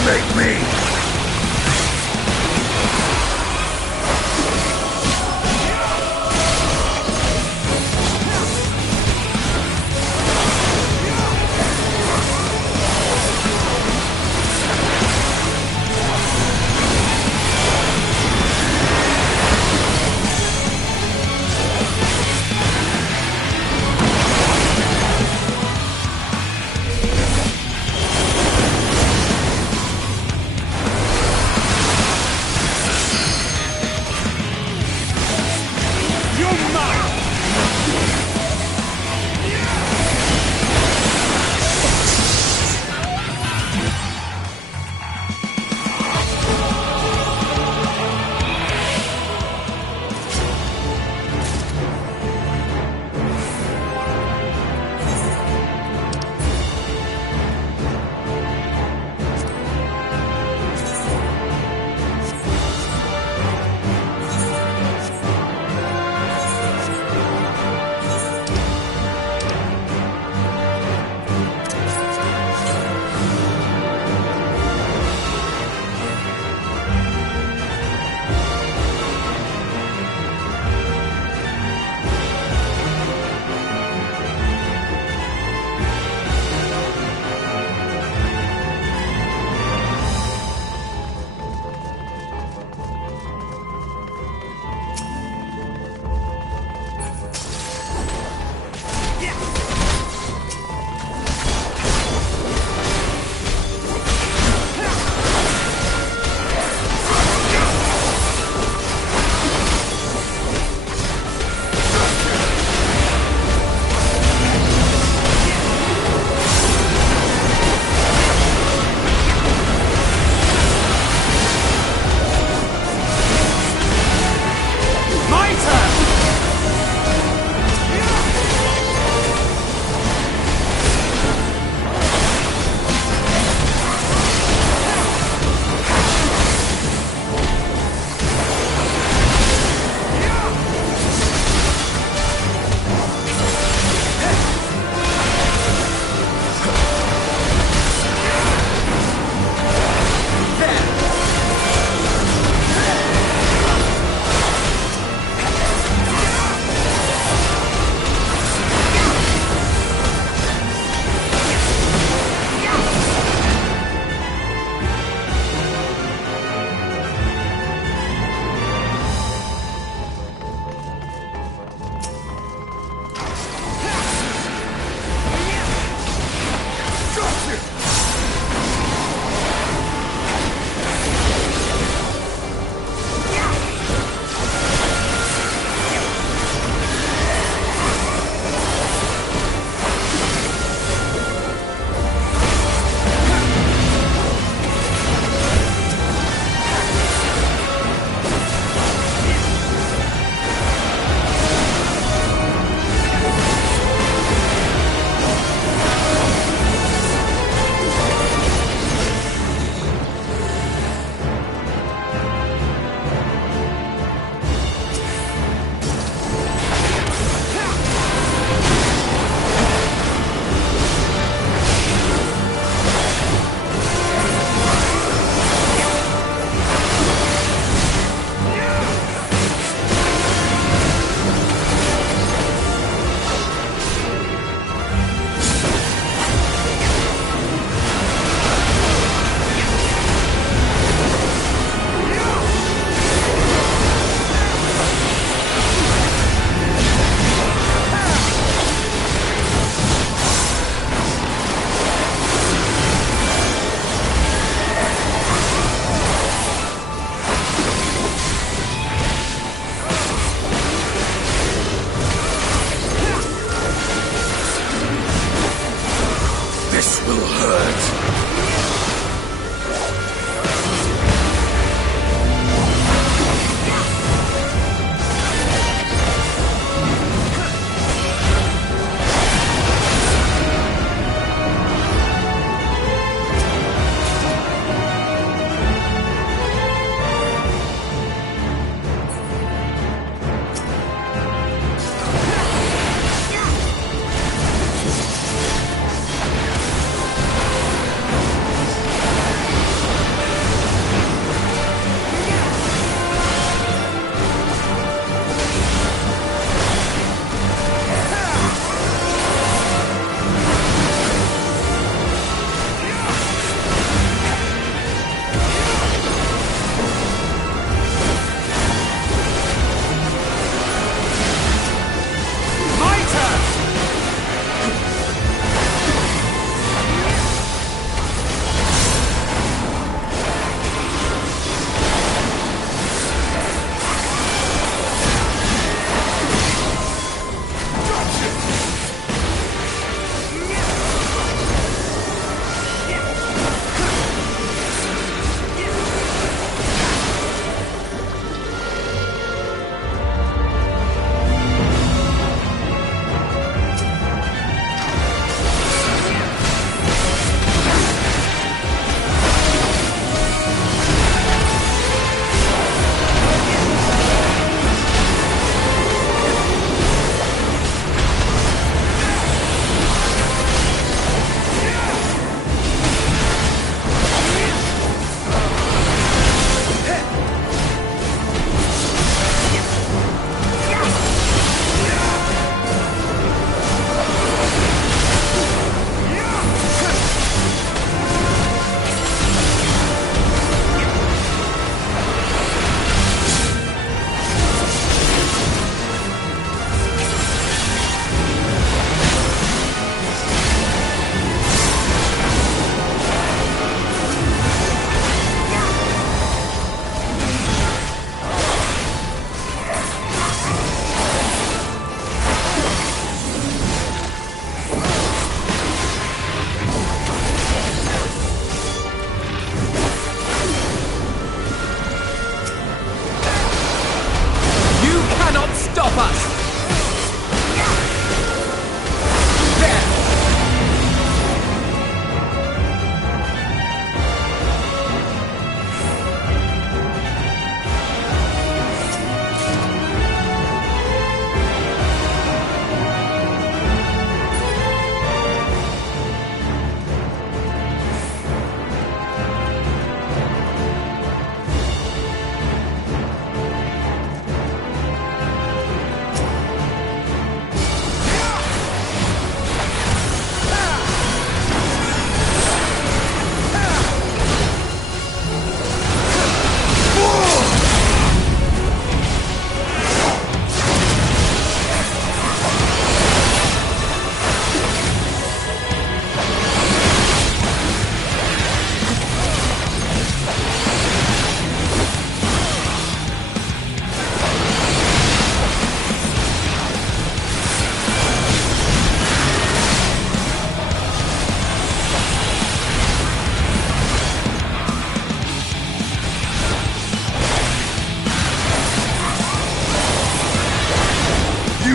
underestimate me!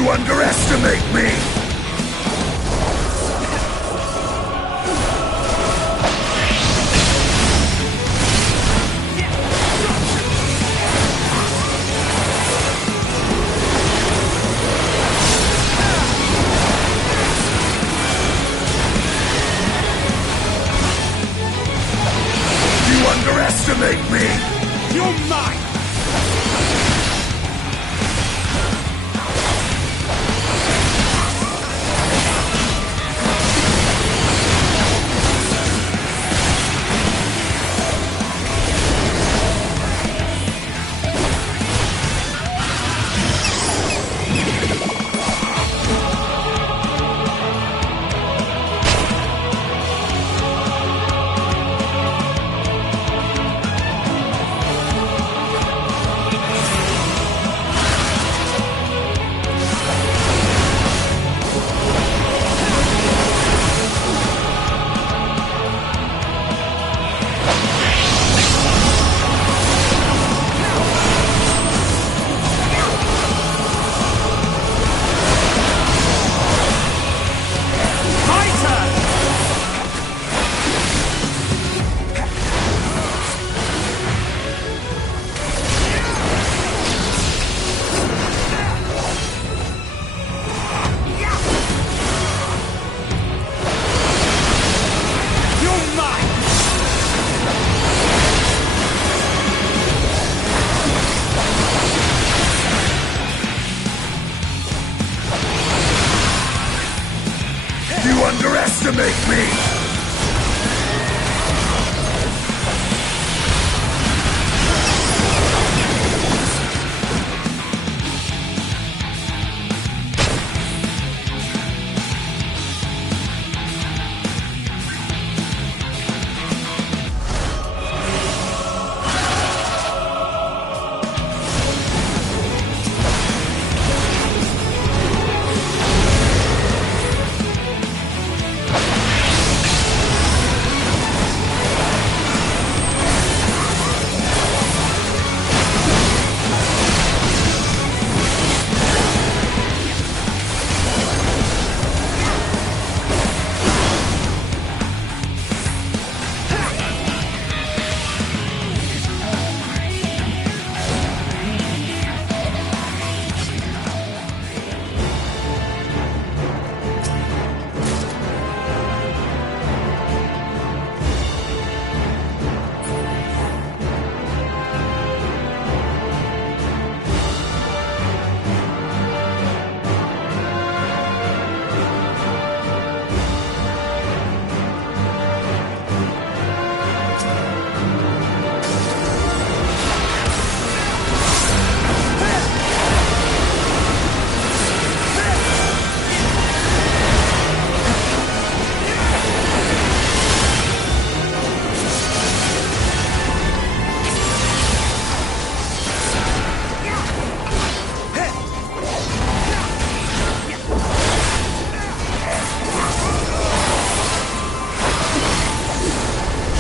You underestimate me! You underestimate me! You're mine! You underestimate me!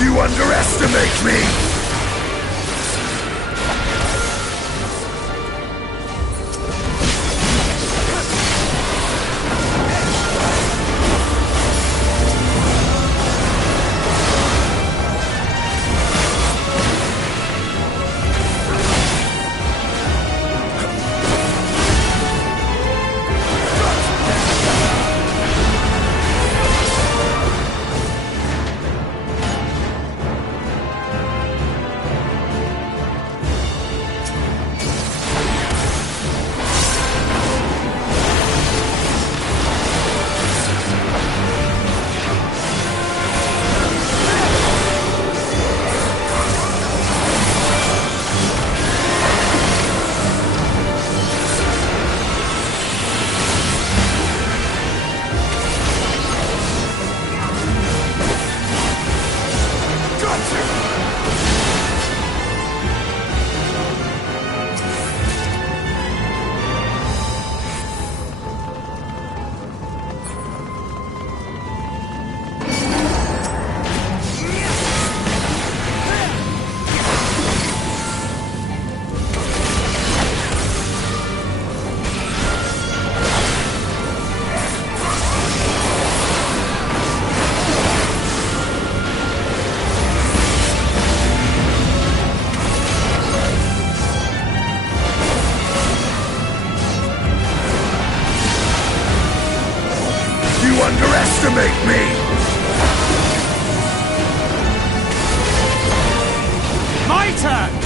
You underestimate me! underestimate me! My turn!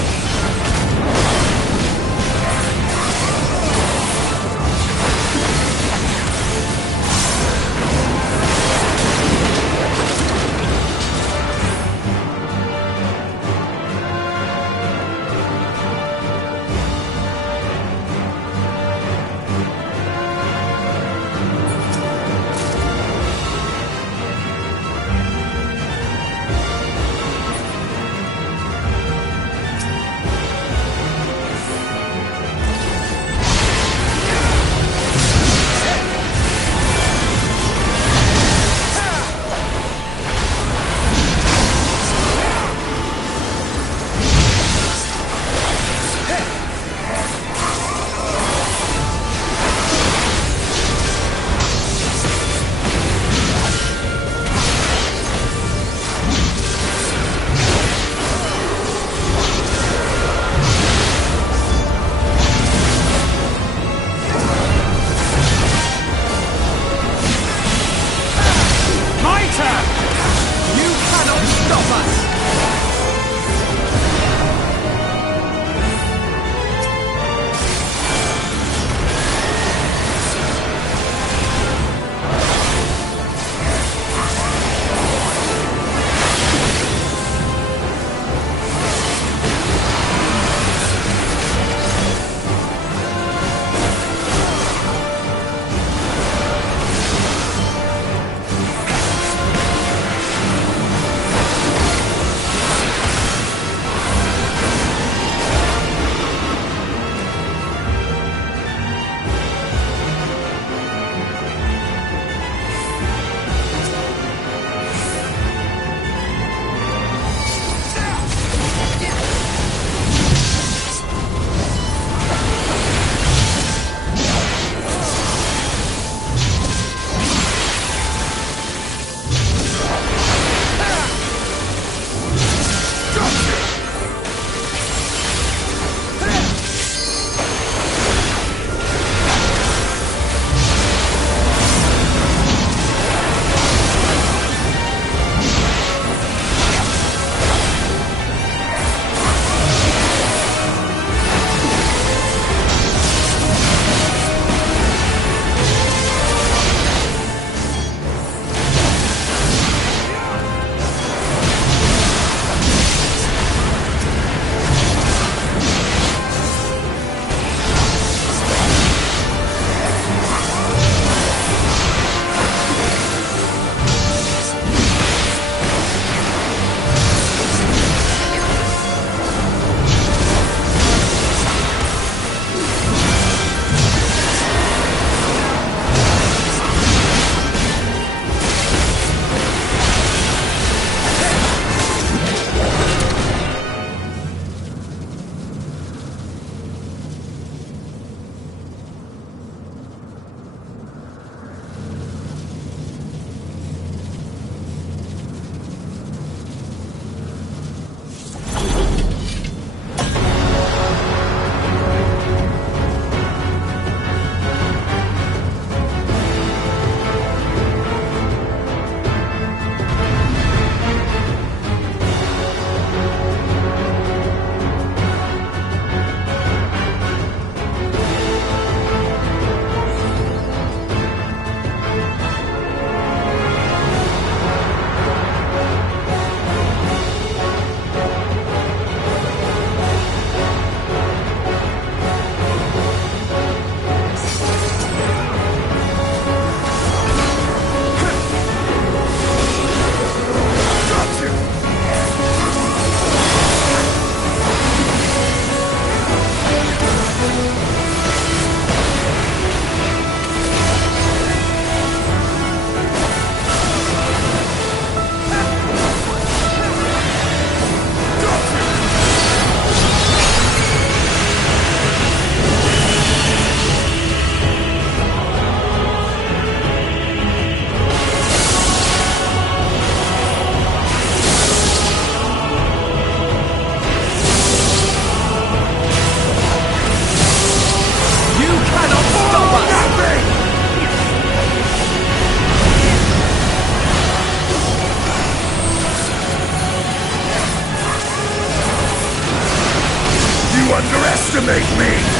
underestimate me!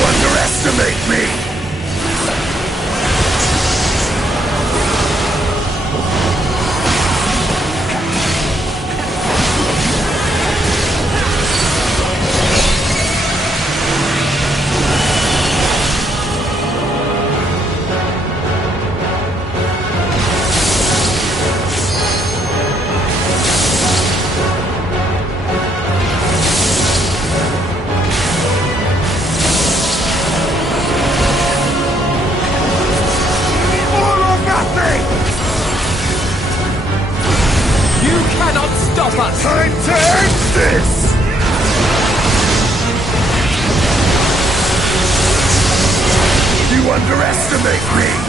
Underestimate me! Time to end this! You underestimate me!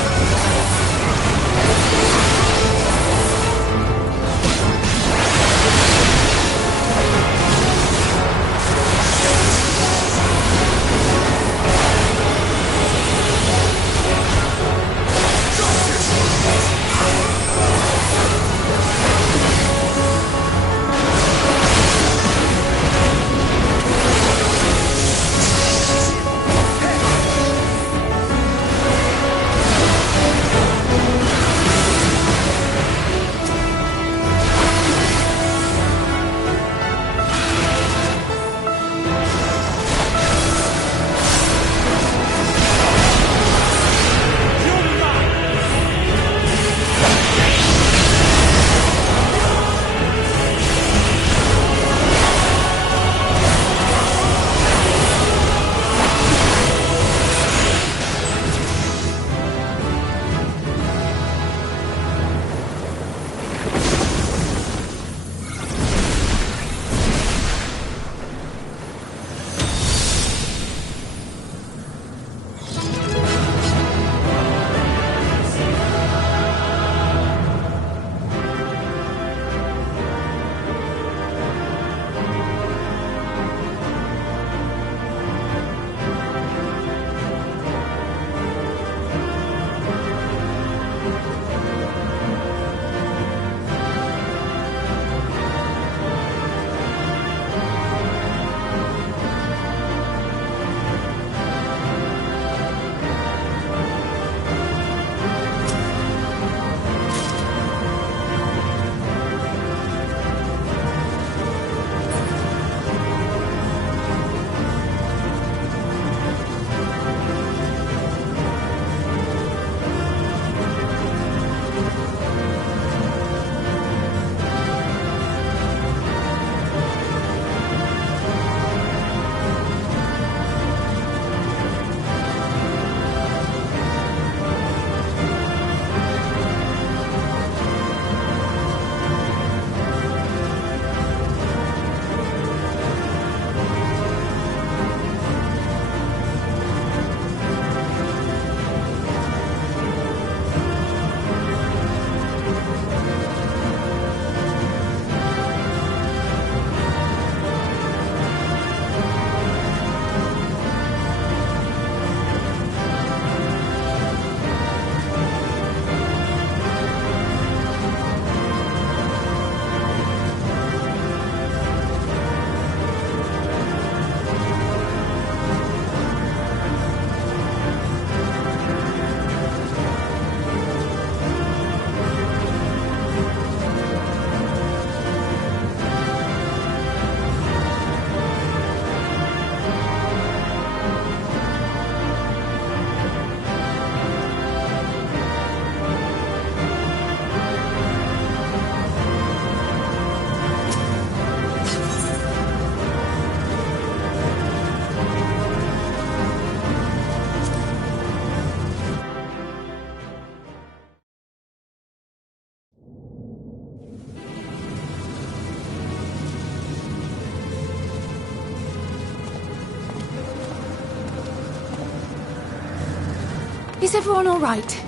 Is everyone all right?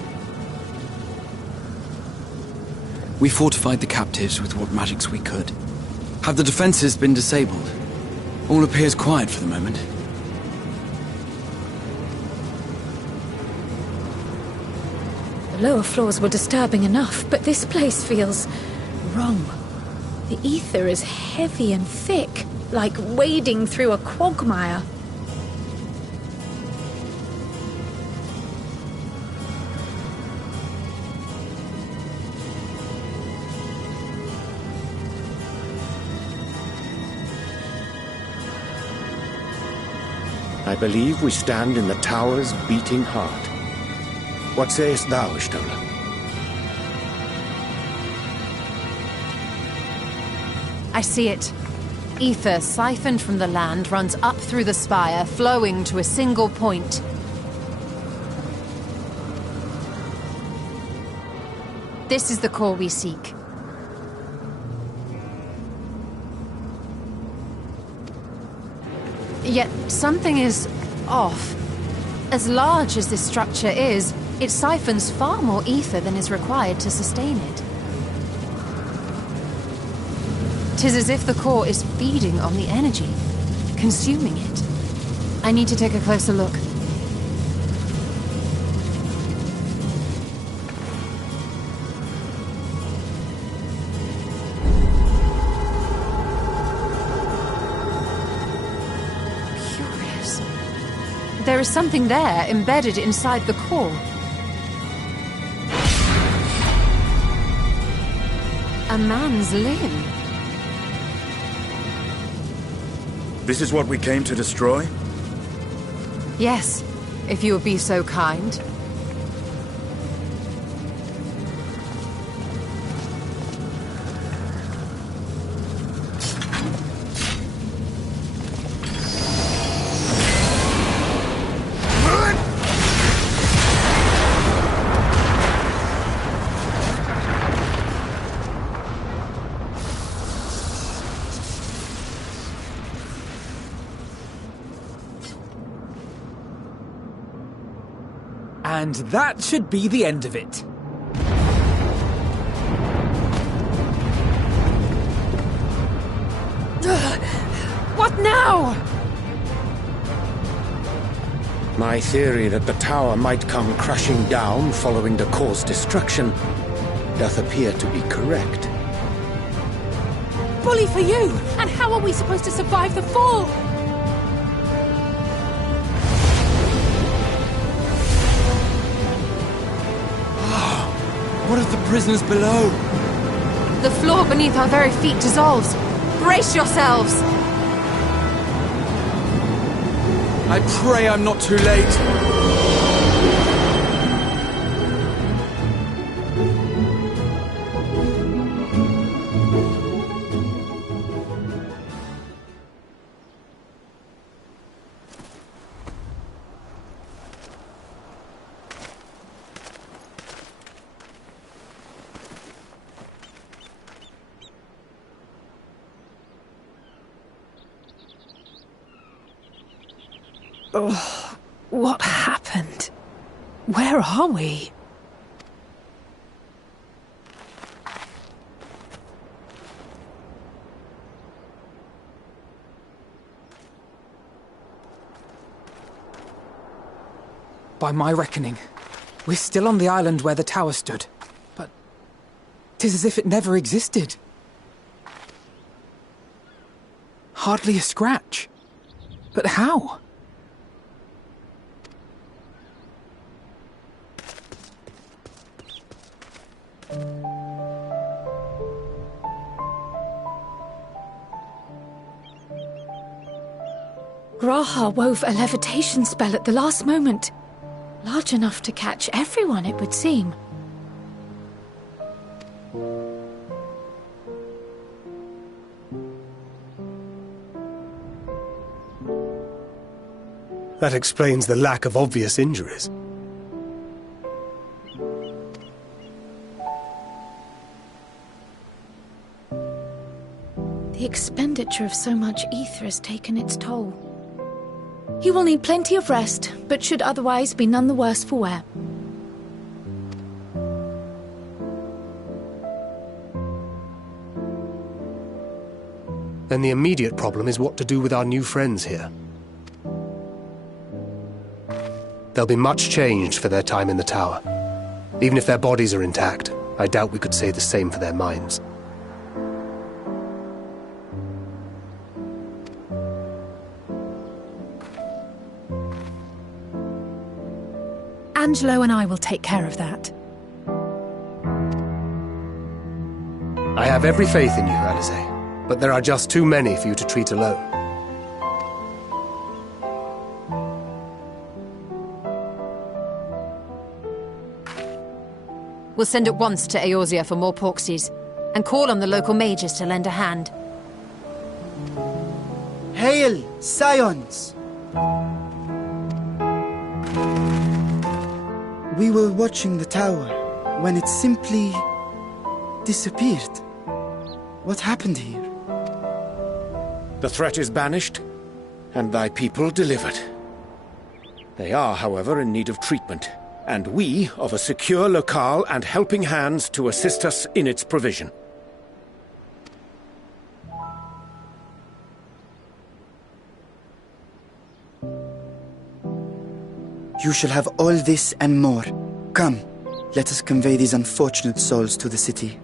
We fortified the captives with what magics we could. Have the defenses been disabled? All appears quiet for the moment. The lower floors were disturbing enough, but this place feels wrong. The ether is heavy and thick, like wading through a quagmire. I believe we stand in the tower's beating heart. What sayest thou, Ishtola? I see it. Ether siphoned from the land runs up through the spire, flowing to a single point. This is the core we seek. Yet something is off. As large as this structure is, it siphons far more ether than is required to sustain it. 'Tis as if the core is feeding on the energy, consuming it. I need to take a closer look. Curious. There is something there embedded inside the core. A man's limb. This is what we came to destroy? Yes, if you would be so kind. And that should be the end of it. What now? My theory that the tower might come crashing down following the core's destruction doth appear to be correct. Bully for you! And how are we supposed to survive the fall? What of the prisoners below? The floor beneath our very feet dissolves. Brace yourselves! I pray I'm not too late. Oh, what happened? Where are we? By my reckoning, we're still on the island where the tower stood. But 'tis as if it never existed. Hardly a scratch. But how? Graha wove a levitation spell at the last moment. Large enough to catch everyone, it would seem. That explains the lack of obvious injuries. The expenditure of so much ether has taken its toll. He will need plenty of rest, but should otherwise be none the worse for wear. Then the immediate problem is what to do with our new friends here. They'll be much changed for their time in the tower. Even if their bodies are intact, I doubt we could say the same for their minds. Angelo and I will take care of that. I have every faith in you, Alize, but there are just too many for you to treat alone. We'll send at once to Eorzea for more Porxies, and call on the local mages to lend a hand. Hail, Scions! We were watching the tower when it simply disappeared. What happened here? The threat is banished, and thy people delivered. They are, however, in need of treatment, and we of a secure locale and helping hands to assist us in its provision. You shall have all this and more. Come, let us convey these unfortunate souls to the city.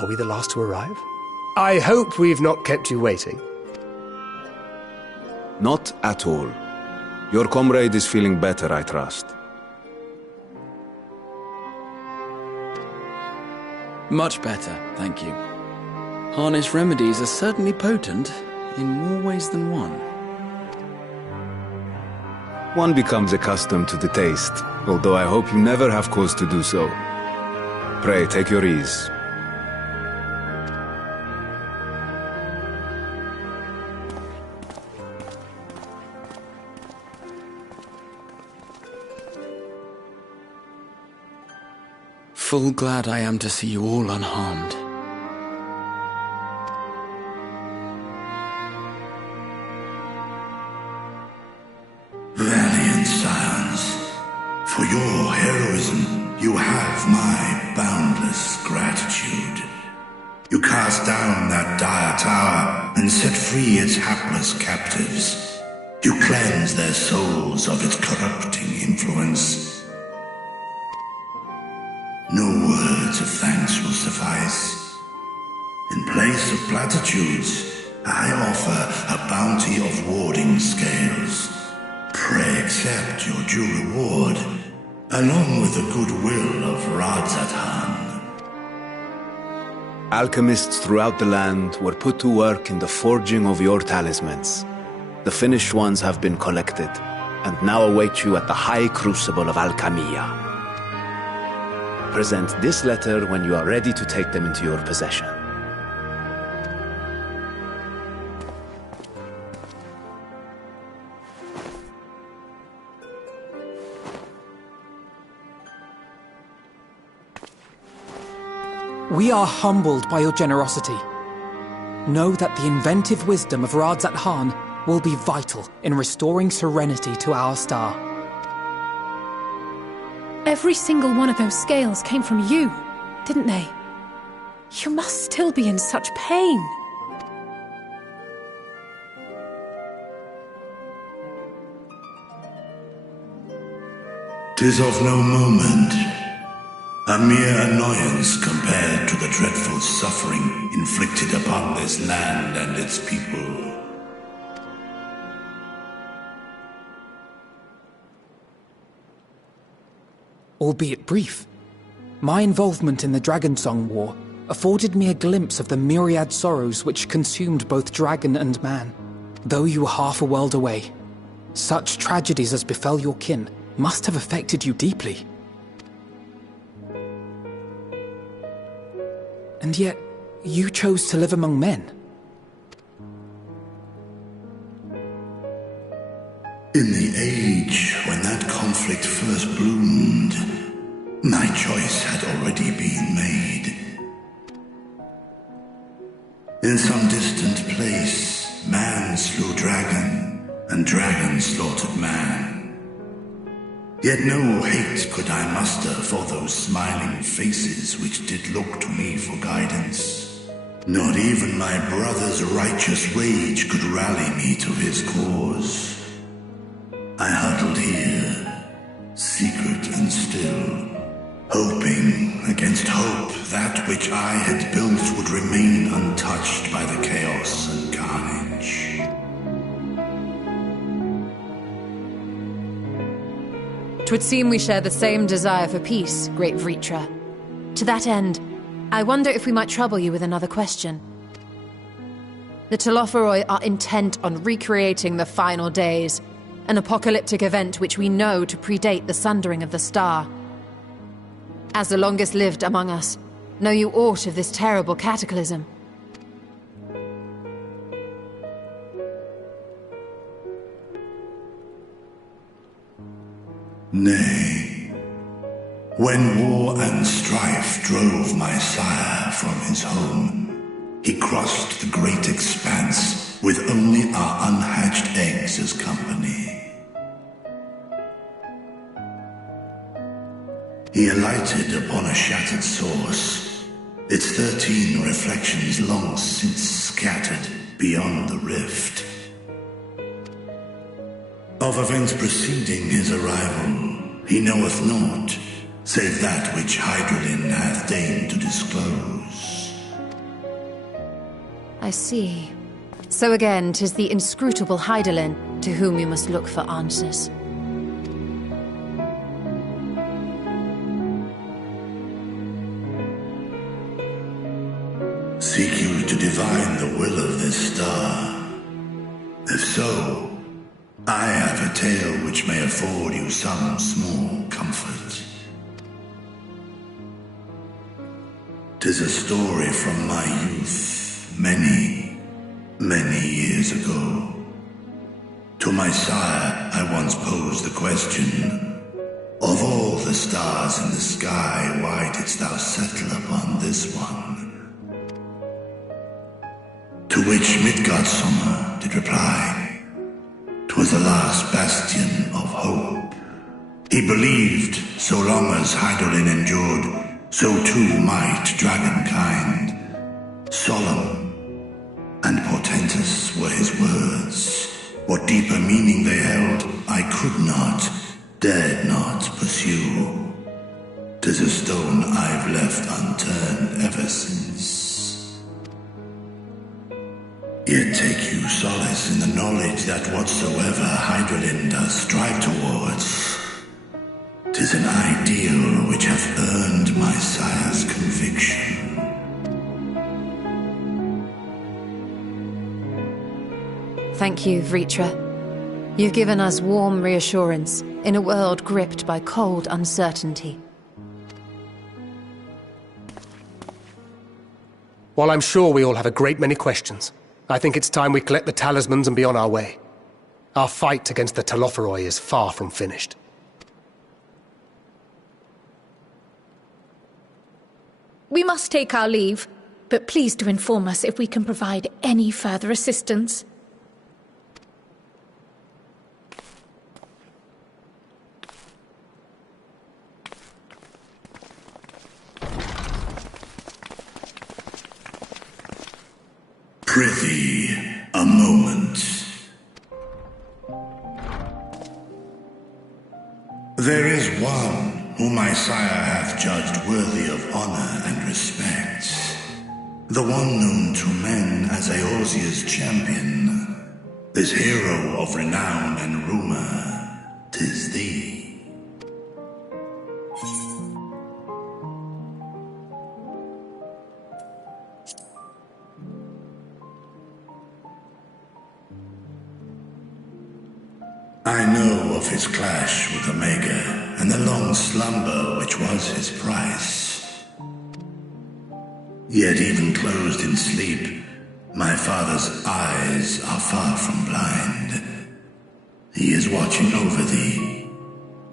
Are we the last to arrive? I hope we've not kept you waiting. Not at all. Your comrade is feeling better, I trust. Much better, thank you. Harness remedies are certainly potent, in more ways than one. One becomes accustomed to the taste, although I hope you never have cause to do so. Pray, take your ease. Full glad I am to see you all unharmed. Valiant scions, for your heroism, you have my boundless gratitude. You cast down that dire tower and set free its hapless captives. You cleanse their souls of its corrupting influence. No words of thanks will suffice. In place of platitudes, I offer a bounty of warding scales. Pray accept your due reward, along with the goodwill of Radzathan. Alchemists throughout the land were put to work in the forging of your talismans. The finished ones have been collected, and now await you at the High Crucible of Alchemia. Present this letter when you are ready to take them into your possession. We are humbled by your generosity. Know that the inventive wisdom of Radzat-Han will be vital in restoring serenity to our star. Every single one of those scales came from you, didn't they? You must still be in such pain. 'Tis of no moment. A mere annoyance compared to the dreadful suffering inflicted upon this land and its people. Albeit brief, my involvement in the Dragonsong War afforded me a glimpse of the myriad sorrows which consumed both dragon and man. Though you were half a world away, such tragedies as befell your kin must have affected you deeply. And yet, you chose to live among men. In the age when that conflict first bloomed, my choice had already been made. In some distant place, man slew dragon, and dragon slaughtered man. Yet no hate could I muster for those smiling faces which did look to me for guidance. Not even my brother's righteous rage could rally me to his cause. I huddled here, secret and still, hoping against hope that which I had built would remain untouched by the chaos and carnage. Twould seem we share the same desire for peace, great Vritra. To that end, I wonder if we might trouble you with another question. The Telophoroi are intent on recreating the final days, an apocalyptic event which we know to predate the sundering of the star. As the longest lived among us, know you aught of this terrible cataclysm? Nay. When war and strife drove my sire from his home, he crossed the great expanse with only our unhatched eggs as company. He alighted upon a shattered source, its 13 reflections long since scattered beyond the rift. Of events preceding his arrival, he knoweth naught, save that which Hydralin hath deigned to disclose. I see. So again, 'tis the inscrutable Hydaelyn to whom we must look for answers. Seek you to divine the will of this star? If so, I have a tale which may afford you some small comfort. 'Tis a story from my youth, many years ago. To my sire, I once posed the question, of all the stars in the sky, why didst thou settle upon this one? To which Midgardsormr did reply, 'twas the last bastion of hope. He believed so long as Hydaelyn endured, so too might dragonkind. Solemn and portentous were his words. What deeper meaning they held, I could not, dared not pursue. 'Tis a stone I've left unturned ever since. Yet take you solace in the knowledge that whatsoever Hydaelyn does strive towards, 'tis an ideal which hath earned my sire's conviction. Thank you, Vritra. You've given us warm reassurance in a world gripped by cold uncertainty. While I'm sure we all have a great many questions, I think it's time we collect the talismans and be on our way. Our fight against the Telophoroi is far from finished. We must take our leave, but please do inform us if we can provide any further assistance. Prithee, a moment. There is one whom my sire hath judged worthy of honor and respect. The one known to men as Eorzea's champion. This hero of renown and rumor, 'tis thee. I know of his clash with Omega, and the long slumber which was his price. Yet even closed in sleep, my father's eyes are far from blind. He is watching over thee,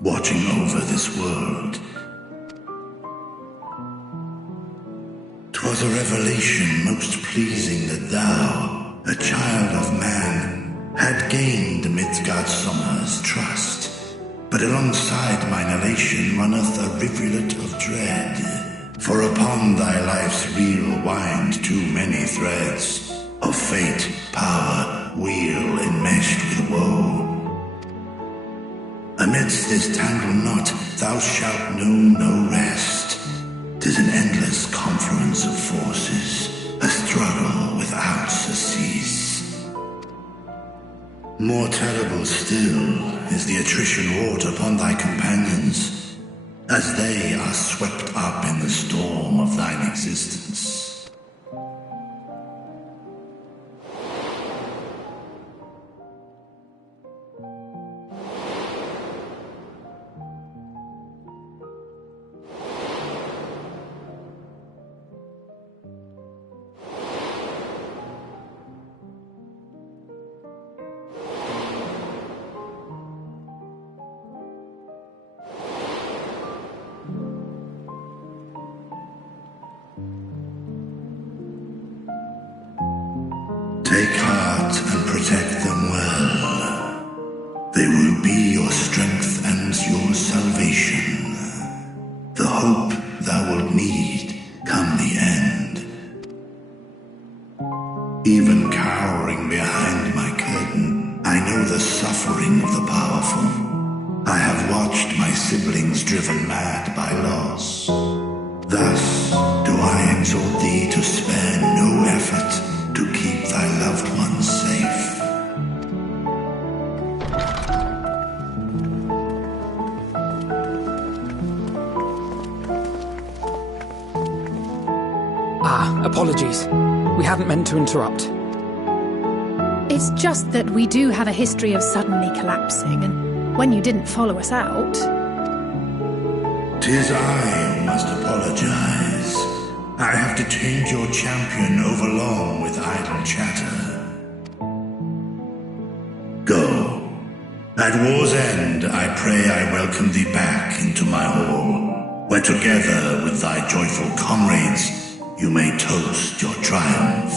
watching over this world. 'Twas a revelation most pleasing that thou, a child of man, had gained Midgardsormr's trust, but alongside mine elation runneth a rivulet of dread. For upon thy life's reel wind too many threads of fate, power, wheel enmeshed with woe. Amidst this tangled knot thou shalt know no rest. 'Tis an endless confluence of forces, a struggle without surcease. More terrible still is the attrition wrought upon thy companions, as they are swept up in the storm of thine existence. Take heart and protect them well. They will be your strength and your salvation. The hope thou wilt need come the end. Even cowering behind my curtain, I know the suffering of the powerful. I have watched my siblings driven mad by loss. Thus do I exhort thee to spare no effort to keep Apologies. We hadn't meant to interrupt. It's just that we do have a history of suddenly collapsing, and when you didn't follow us out... 'Tis I who must apologize. I have detained your champion overlong with idle chatter. Go. At war's end, I pray I welcome thee back into my hall, where together with thy joyful comrades, you may toast your triumph.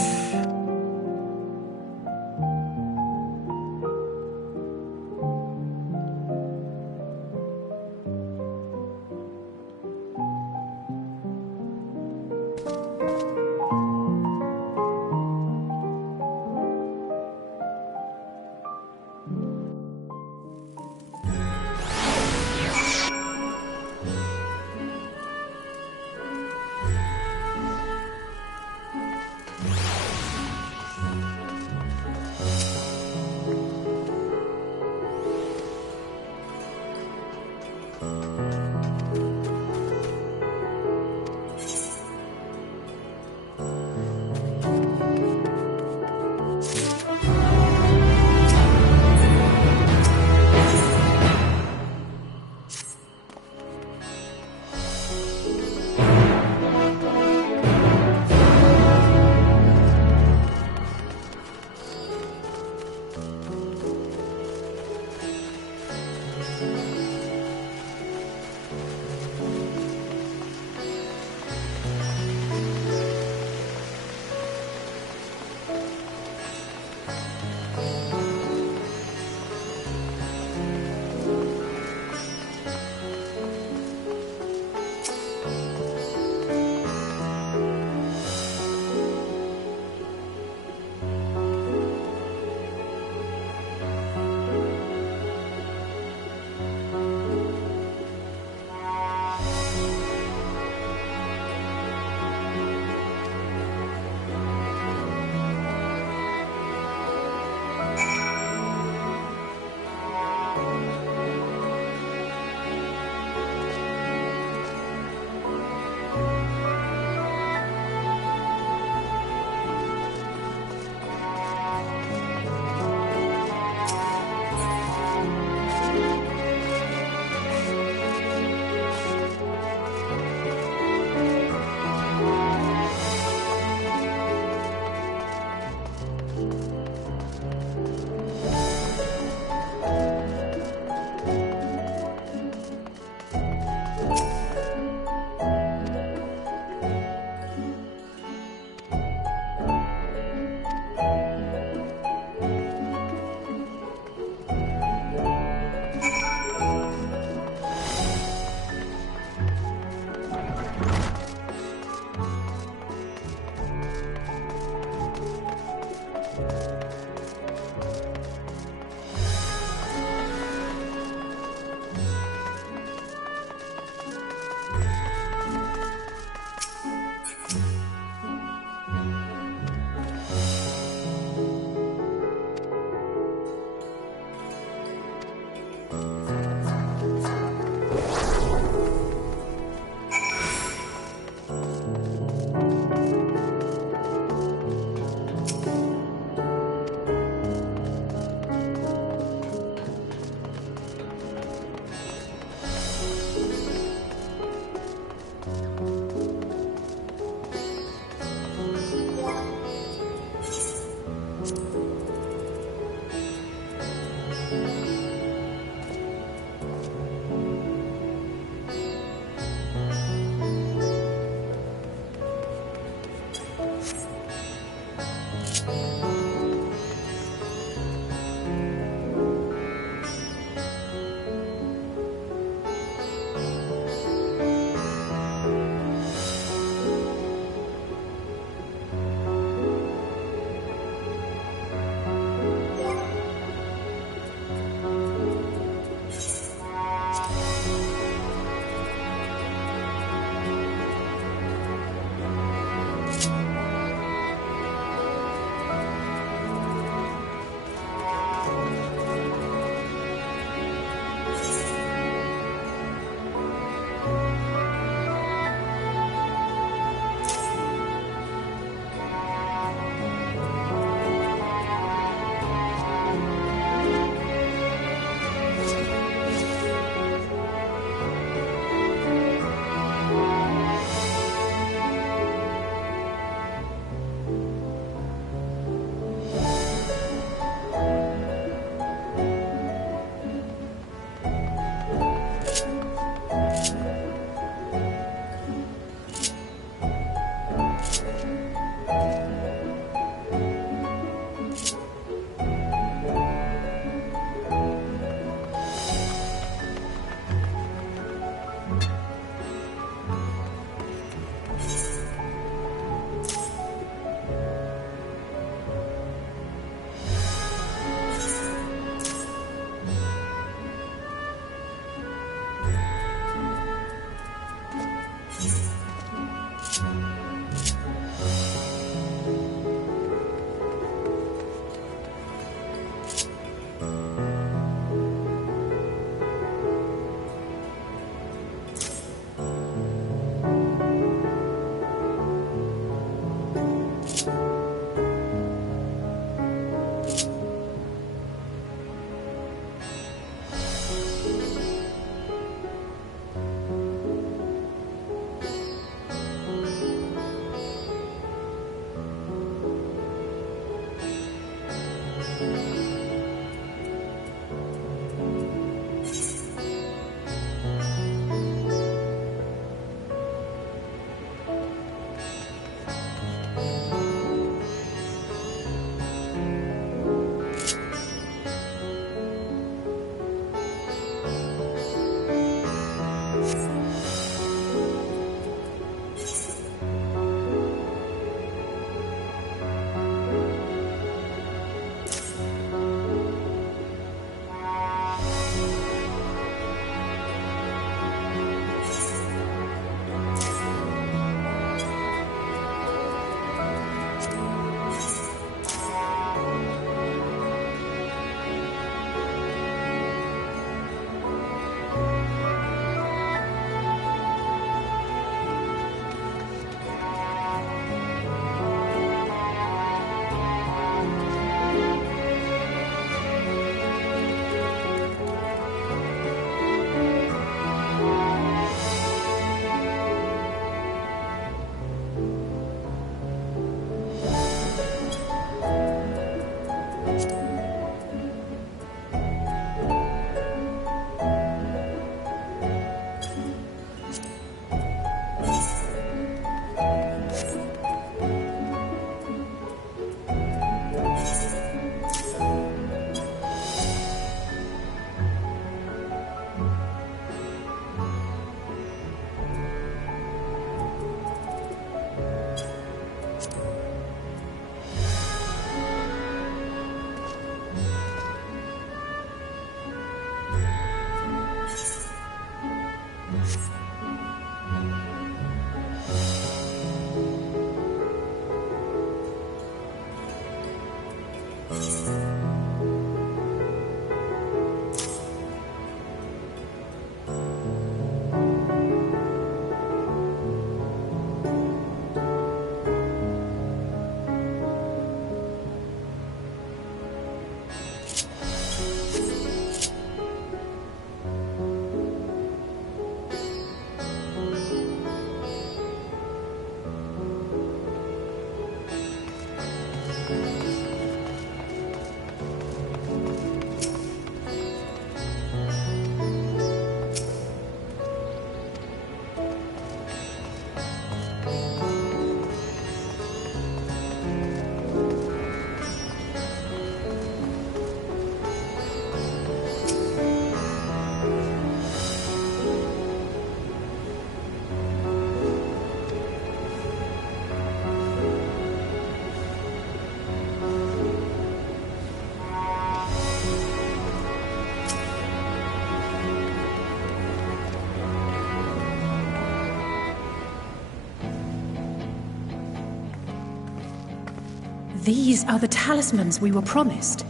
These are the talismans we were promised.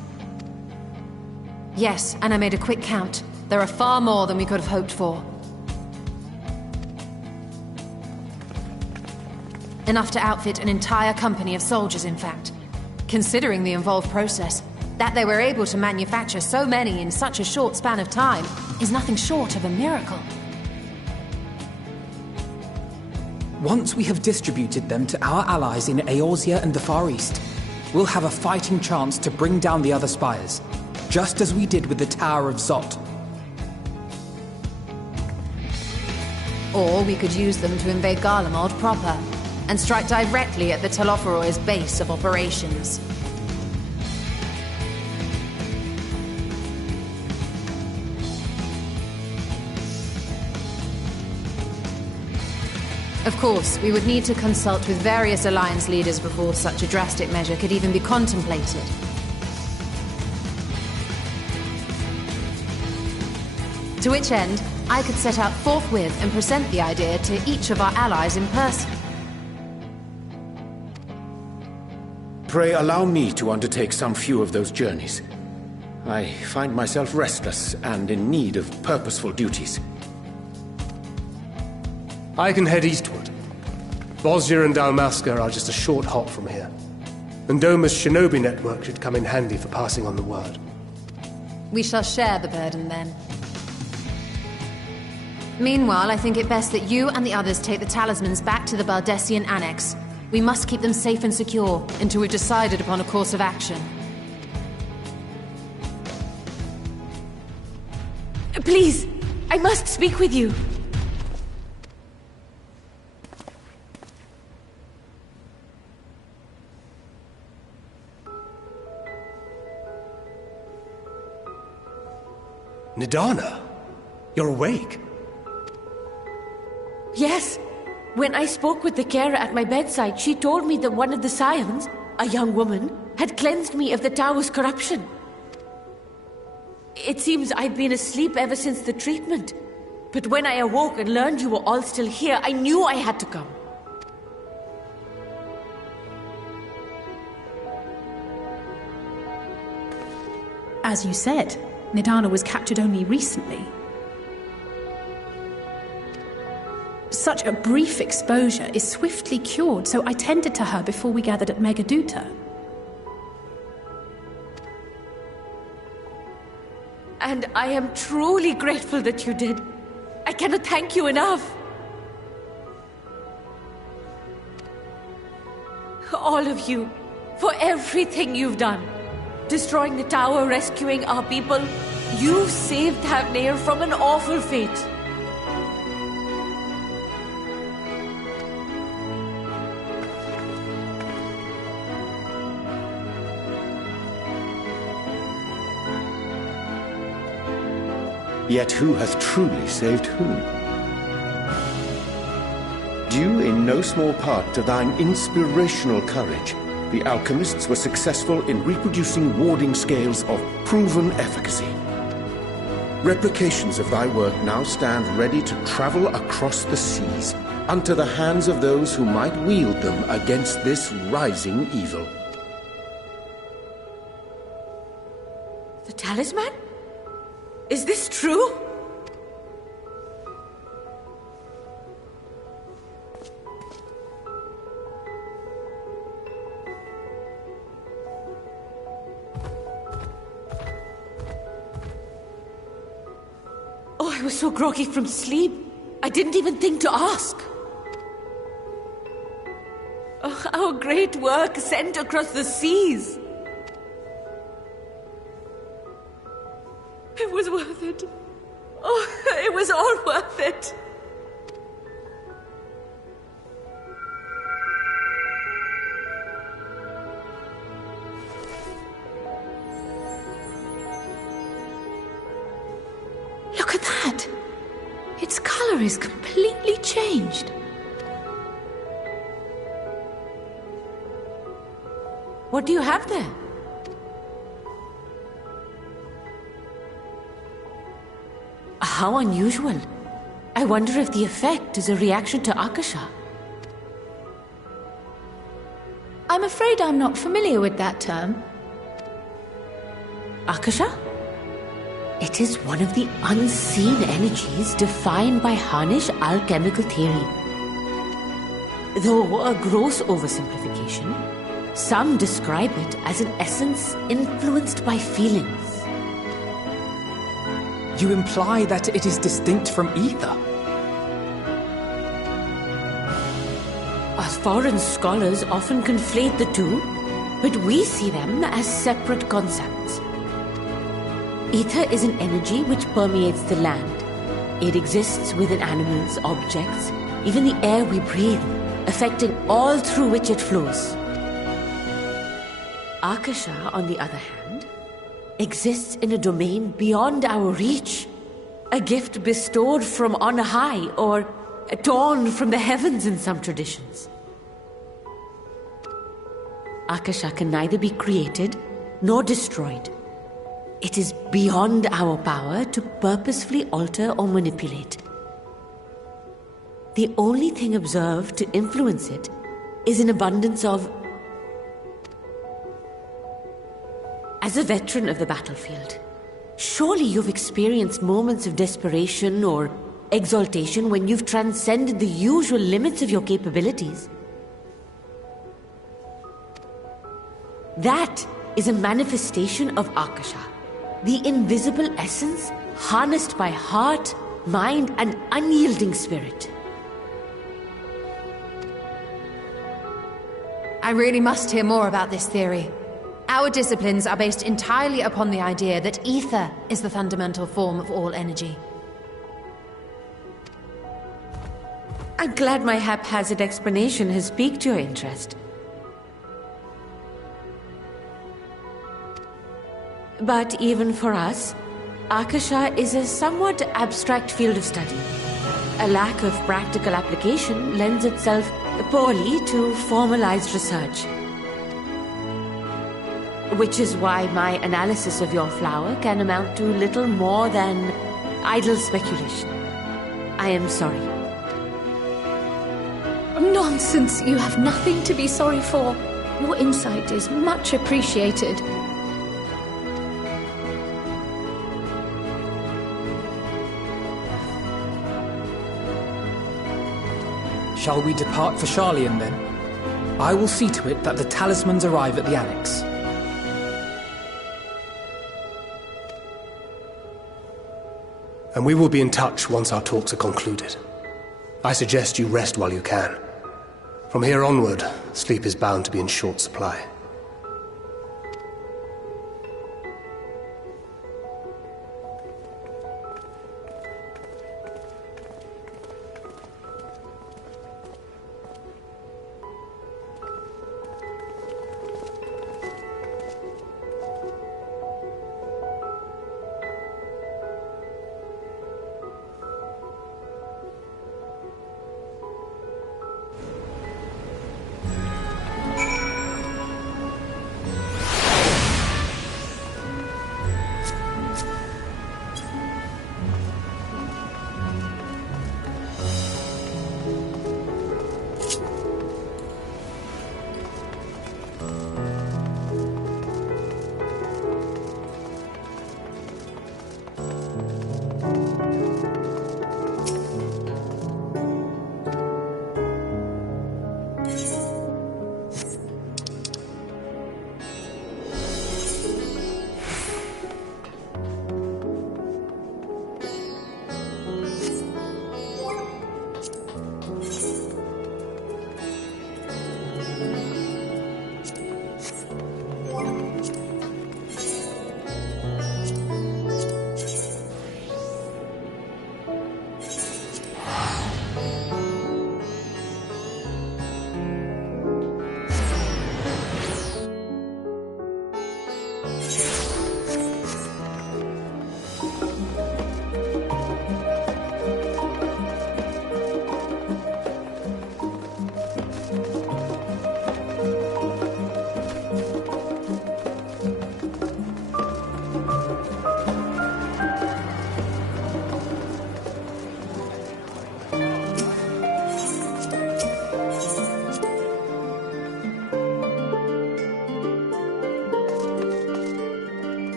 Yes, and I made a quick count. There are far more than we could have hoped for. Enough to outfit an entire company of soldiers, in fact. Considering the involved process, that they were able to manufacture so many in such a short span of time is nothing short of a miracle. Once we have distributed them to our allies in Eorzea and the Far East, we'll have a fighting chance to bring down the other spires, just as we did with the Tower of Zot. Or we could use them to invade Garlemald proper, and strike directly at the Telophoroi's base of operations. Of course, we would need to consult with various Alliance leaders before such a drastic measure could even be contemplated. To which end, I could set out forthwith and present the idea to each of our allies in person. Pray allow me to undertake some few of those journeys. I find myself restless and in need of purposeful duties. I can head eastward. Bosnia and Dalmasca are just a short hop from here. And Doma's shinobi network should come in handy for passing on the word. We shall share the burden then. Meanwhile, I think it best that you and the others take the talismans back to the Baldessian Annex. We must keep them safe and secure until we've decided upon a course of action. Please, I must speak with you. Nidana, you're awake. Yes. When I spoke with the carer at my bedside, she told me that one of the scions, a young woman, had cleansed me of the tower's corruption. It seems I'd been asleep ever since the treatment. But when I awoke and learned you were all still here, I knew I had to come. As you said, Nidana was captured only recently. Such a brief exposure is swiftly cured, so I tended to her before we gathered at Megaduta. And I am truly grateful that you did. I cannot thank you enough. All of you, for everything you've done. Destroying the tower, rescuing our people. You saved Thavnair from an awful fate. Yet who has truly saved whom? Due in no small part to thine inspirational courage, the alchemists were successful in reproducing warding scales of proven efficacy. Replications of thy work now stand ready to travel across the seas, unto the hands of those who might wield them against this rising evil. The talisman? Is this true? Oh, I was so groggy from sleep. I didn't even think to ask. Oh, our great work sent across the seas. It was worth it. Oh, it was all worth it. Look at that. Its color is completely changed. What do you have there? How unusual. I wonder if the effect is a reaction to Akasha. I'm afraid I'm not familiar with that term. Akasha? It is one of the unseen energies defined by Harnish alchemical theory. Though a gross oversimplification, some describe it as an essence influenced by feelings. You imply that it is distinct from ether? As foreign scholars often conflate the two, but we see them as separate concepts. Ether is an energy which permeates the land. It exists within animals, objects, even the air we breathe, affecting all through which it flows. Akasha, on the other hand, exists in a domain beyond our reach. A gift bestowed from on high, or torn from the heavens in some traditions. Akasha can neither be created nor destroyed. It is beyond our power to purposefully alter or manipulate. The only thing observed to influence it is an abundance of... As a veteran of the battlefield, surely you've experienced moments of desperation or exaltation when you've transcended the usual limits of your capabilities. That is a manifestation of Akasha, the invisible essence harnessed by heart, mind, and unyielding spirit. I really must hear more about this theory. Our disciplines are based entirely upon the idea that ether is the fundamental form of all energy. I'm glad my haphazard explanation has piqued your interest. But even for us, Akasha is a somewhat abstract field of study. A lack of practical application lends itself poorly to formalized research. Which is why my analysis of your flower can amount to little more than idle speculation. I am sorry. Nonsense! You have nothing to be sorry for. Your insight is much appreciated. Shall we depart for Sharlayan, then? I will see to it that the talismans arrive at the Annex. And we will be in touch once our talks are concluded. I suggest you rest while you can. From here onward, sleep is bound to be in short supply.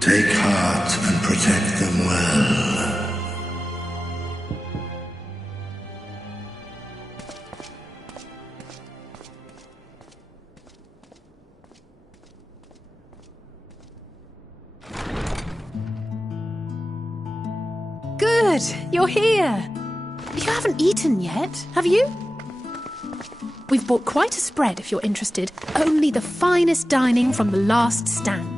Take heart and protect them well. Good, you're here. You haven't eaten yet, have you? We've bought quite a spread if you're interested. Only the finest dining from the last stand.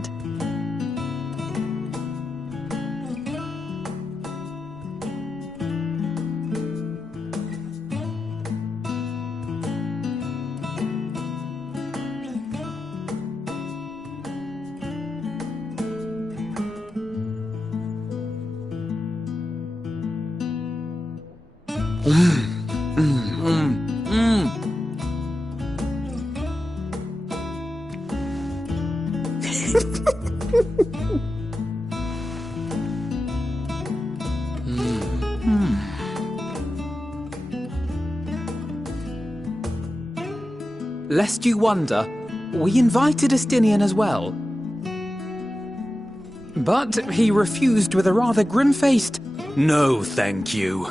Lest you wonder, we invited Estinian as well. But he refused with a rather grim-faced, "No, thank you."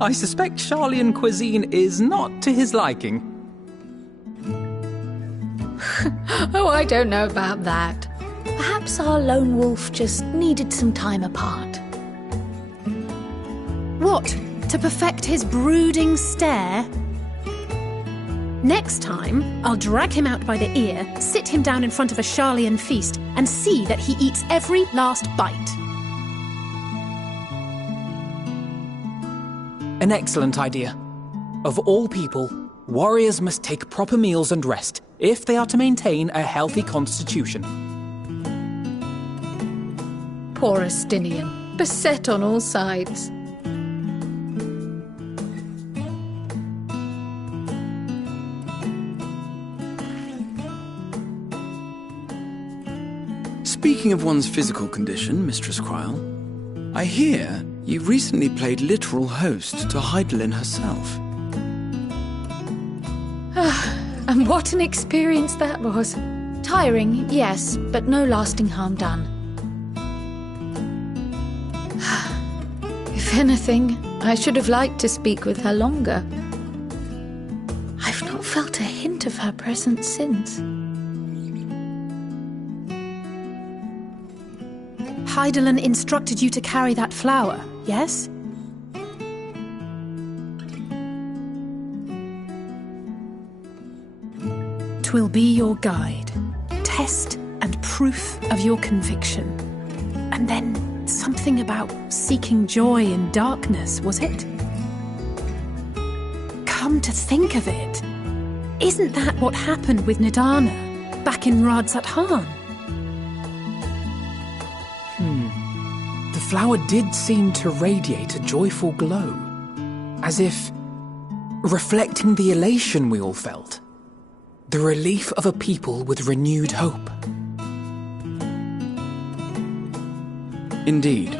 I suspect Sharlayan cuisine is not to his liking. Oh, I don't know about that. Perhaps our lone wolf just needed some time apart. What? To perfect his brooding stare? Next time, I'll drag him out by the ear, sit him down in front of a Sharlayan feast, and see that he eats every last bite. An excellent idea. Of all people, warriors must take proper meals and rest if they are to maintain a healthy constitution. Poor Estinian, beset on all sides. Speaking of one's physical condition, Mistress Cryle, I hear you recently played literal host to Heidelin herself. And what an experience that was. Tiring, yes, but no lasting harm done. If anything, I should have liked to speak with her longer. I've not felt a hint of her presence since. Heidelin instructed you to carry that flower, yes? Twill be your guide, test and proof of your conviction. And then something about seeking joy in darkness, was it? Come to think of it, isn't that what happened with Nidana back in Radzat-Han? The flower did seem to radiate a joyful glow, as if reflecting the elation we all felt, the relief of a people with renewed hope. Indeed,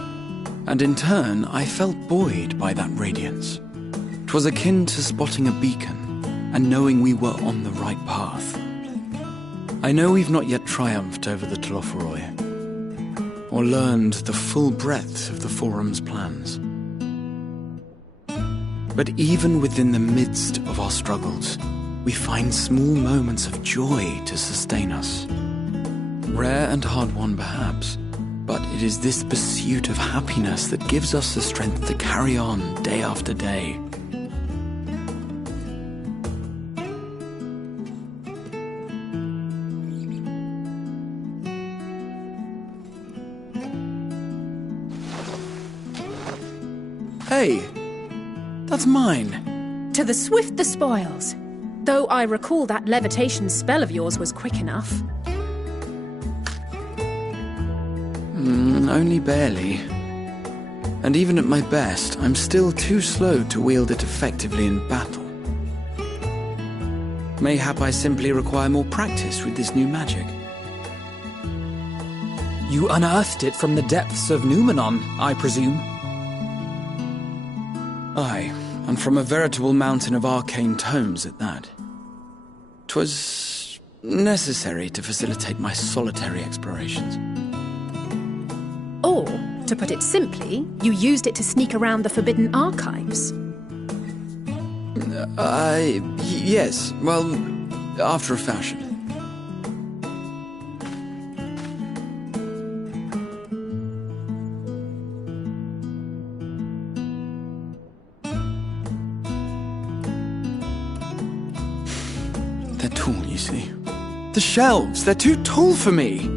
and in turn I felt buoyed by that radiance. 'Twas akin to spotting a beacon and knowing we were on the right path. I know we've not yet triumphed over the Telophoroi, or learned the full breadth of the Forum's plans. But even within the midst of our struggles, we find small moments of joy to sustain us. Rare and hard-won perhaps, but it is this pursuit of happiness that gives us the strength to carry on day after day. Hey, that's mine. To the swift the spoils. Though I recall that levitation spell of yours was quick enough. Only barely. And even at my best, I'm still too slow to wield it effectively in battle. Mayhap I simply require more practice with this new magic. You unearthed it from the depths of Numenon, I presume? Aye, and from a veritable mountain of arcane tomes at that. 'Twas necessary to facilitate my solitary explorations. To put it simply, you used it to sneak around the forbidden archives. Yes. Well, after a fashion. They're tall, you see. The shelves, they're too tall for me.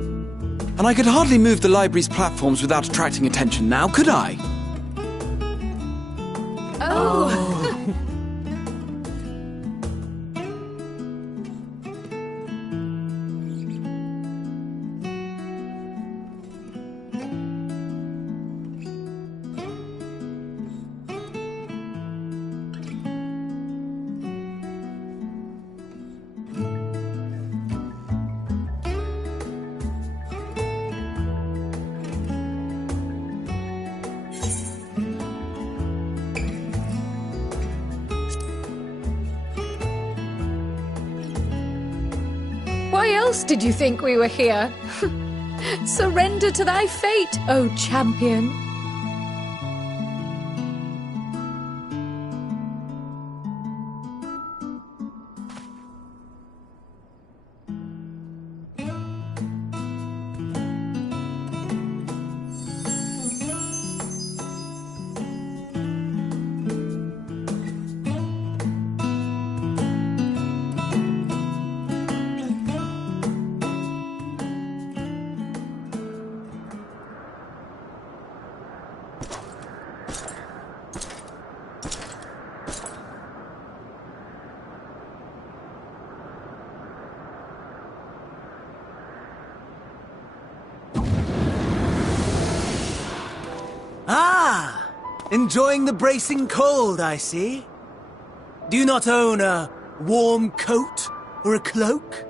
And I could hardly move the library's platforms without attracting attention now, could I? Oh. Why else did you think we were here? Surrender to thy fate, O champion. Ah! Enjoying the bracing cold, I see. Do you not own a warm coat or a cloak?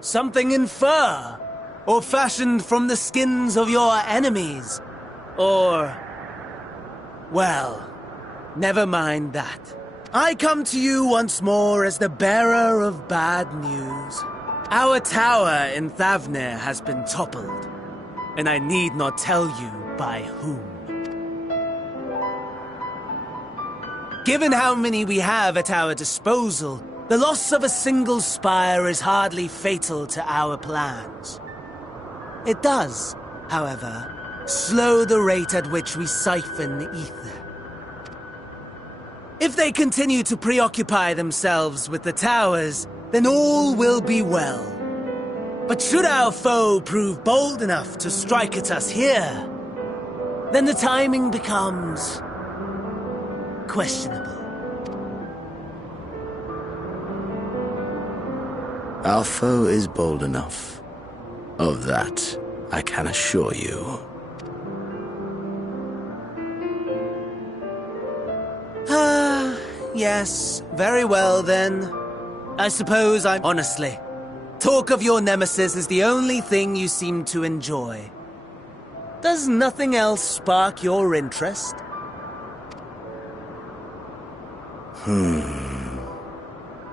Something in fur? Or fashioned from the skins of your enemies? Or... well, never mind that. I come to you once more as the bearer of bad news. Our tower in Thavnir has been toppled, and I need not tell you by whom. Given how many we have at our disposal, the loss of a single spire is hardly fatal to our plans. It does, however, slow the rate at which we siphon ether. If they continue to preoccupy themselves with the towers, then all will be well. But should our foe prove bold enough to strike at us here, then the timing becomes... questionable. Our foe is bold enough. Of that, I can assure you. Yes, very well then. I suppose I'm... honestly, talk of your nemesis is the only thing you seem to enjoy. Does nothing else spark your interest?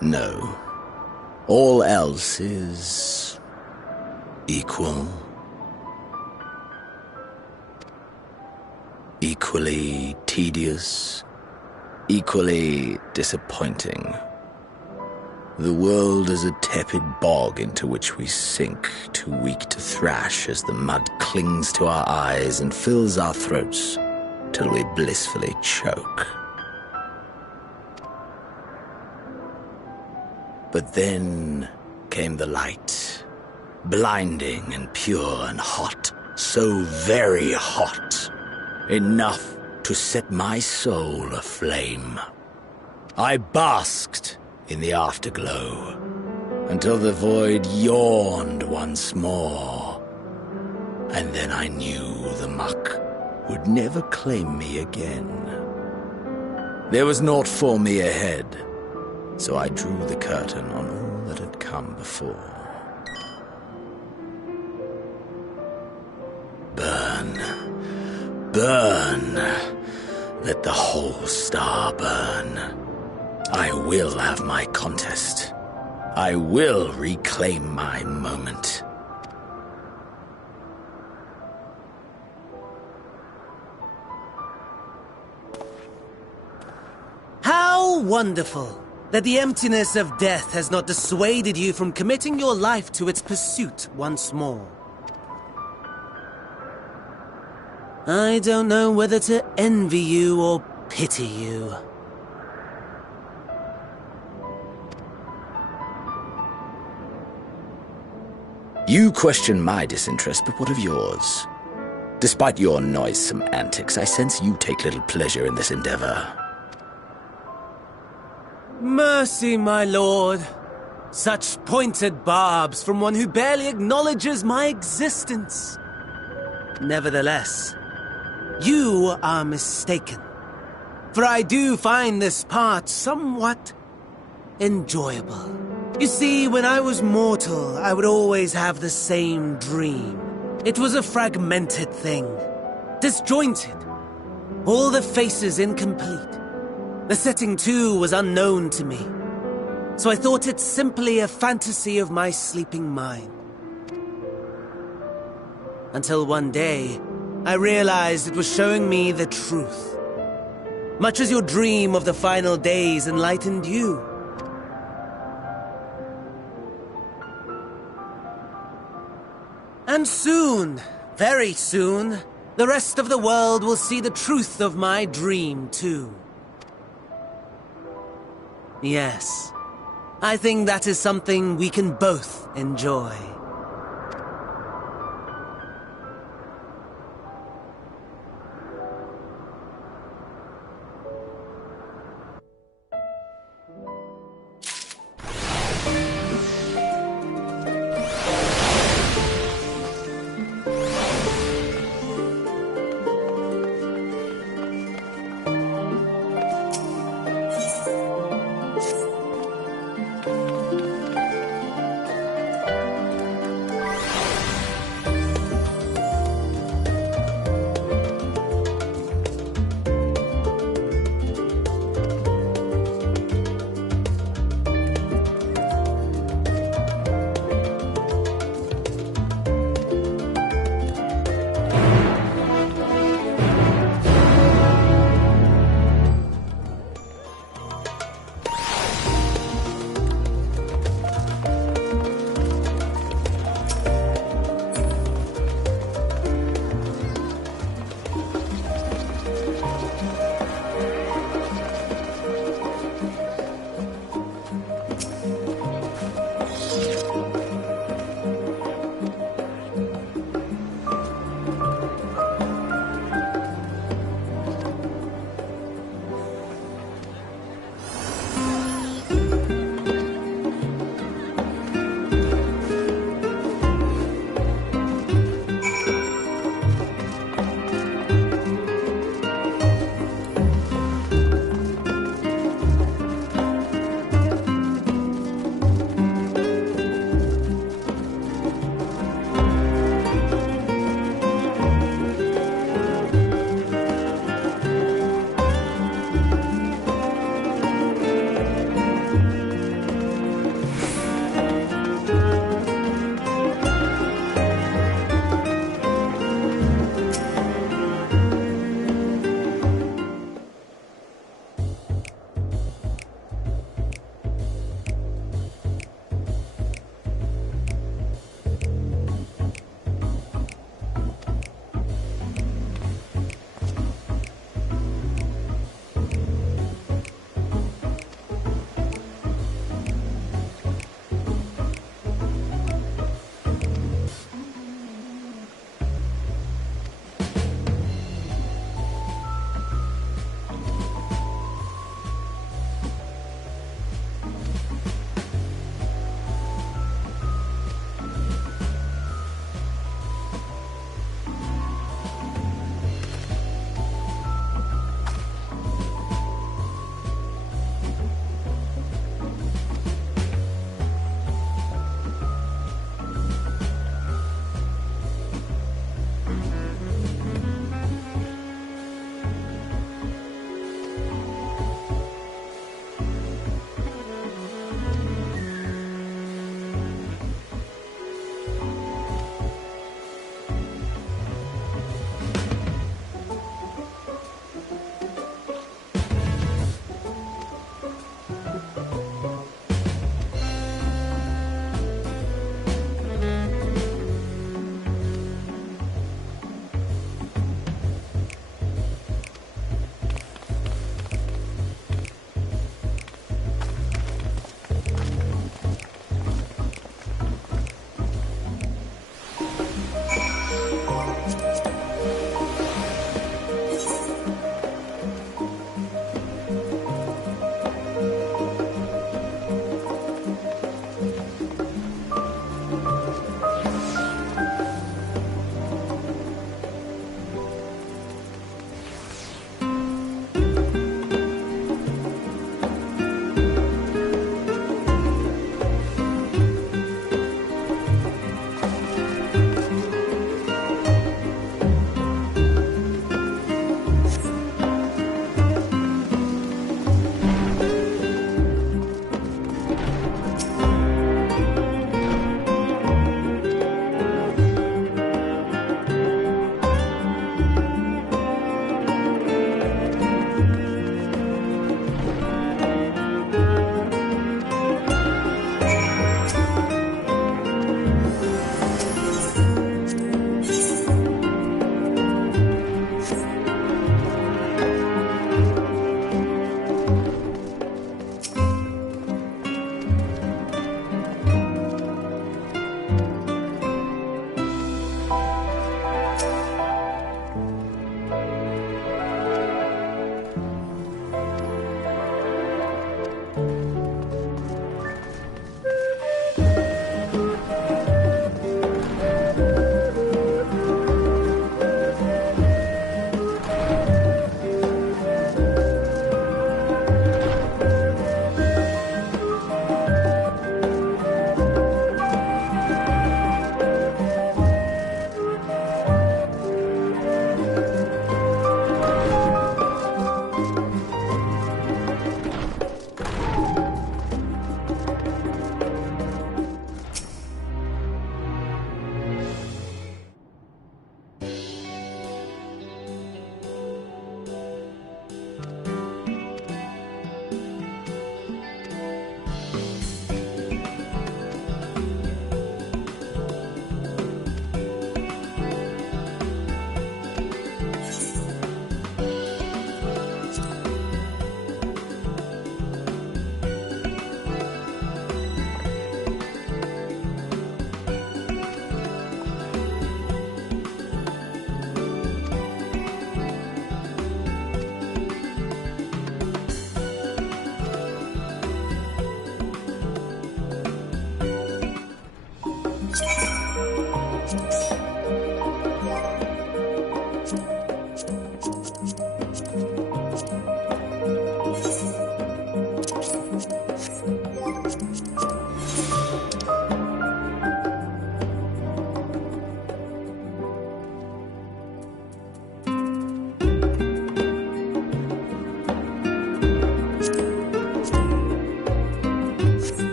No. All else is... equal. Equally tedious. Equally disappointing. The world is a tepid bog into which we sink, too weak to thrash as the mud clings to our eyes and fills our throats till we blissfully choke. But then came the light, blinding and pure and hot, so very hot, enough to set my soul aflame. I basked in the afterglow until the void yawned once more, and then I knew the muck would never claim me again. There was naught for me ahead, so I drew the curtain on all that had come before. Burn, burn, let the whole star burn. I will have my contest. I will reclaim my moment. wonderful that the emptiness of death has not dissuaded you from committing your life to its pursuit once more. I don't know whether to envy you or pity you. You question my disinterest, but what of yours? Despite your noisome antics, I sense you take little pleasure in this endeavor. Mercy, my lord. Such pointed barbs from one who barely acknowledges my existence. Nevertheless, you are mistaken. For I do find this part somewhat enjoyable. You see, when I was mortal, I would always have the same dream. It was a fragmented thing, disjointed, all the faces incomplete. The setting, too, was unknown to me, so I thought it simply a fantasy of my sleeping mind. Until one day, I realized it was showing me the truth, much as your dream of the final days enlightened you. And soon, very soon, the rest of the world will see the truth of my dream, too. Yes, I think that is something we can both enjoy.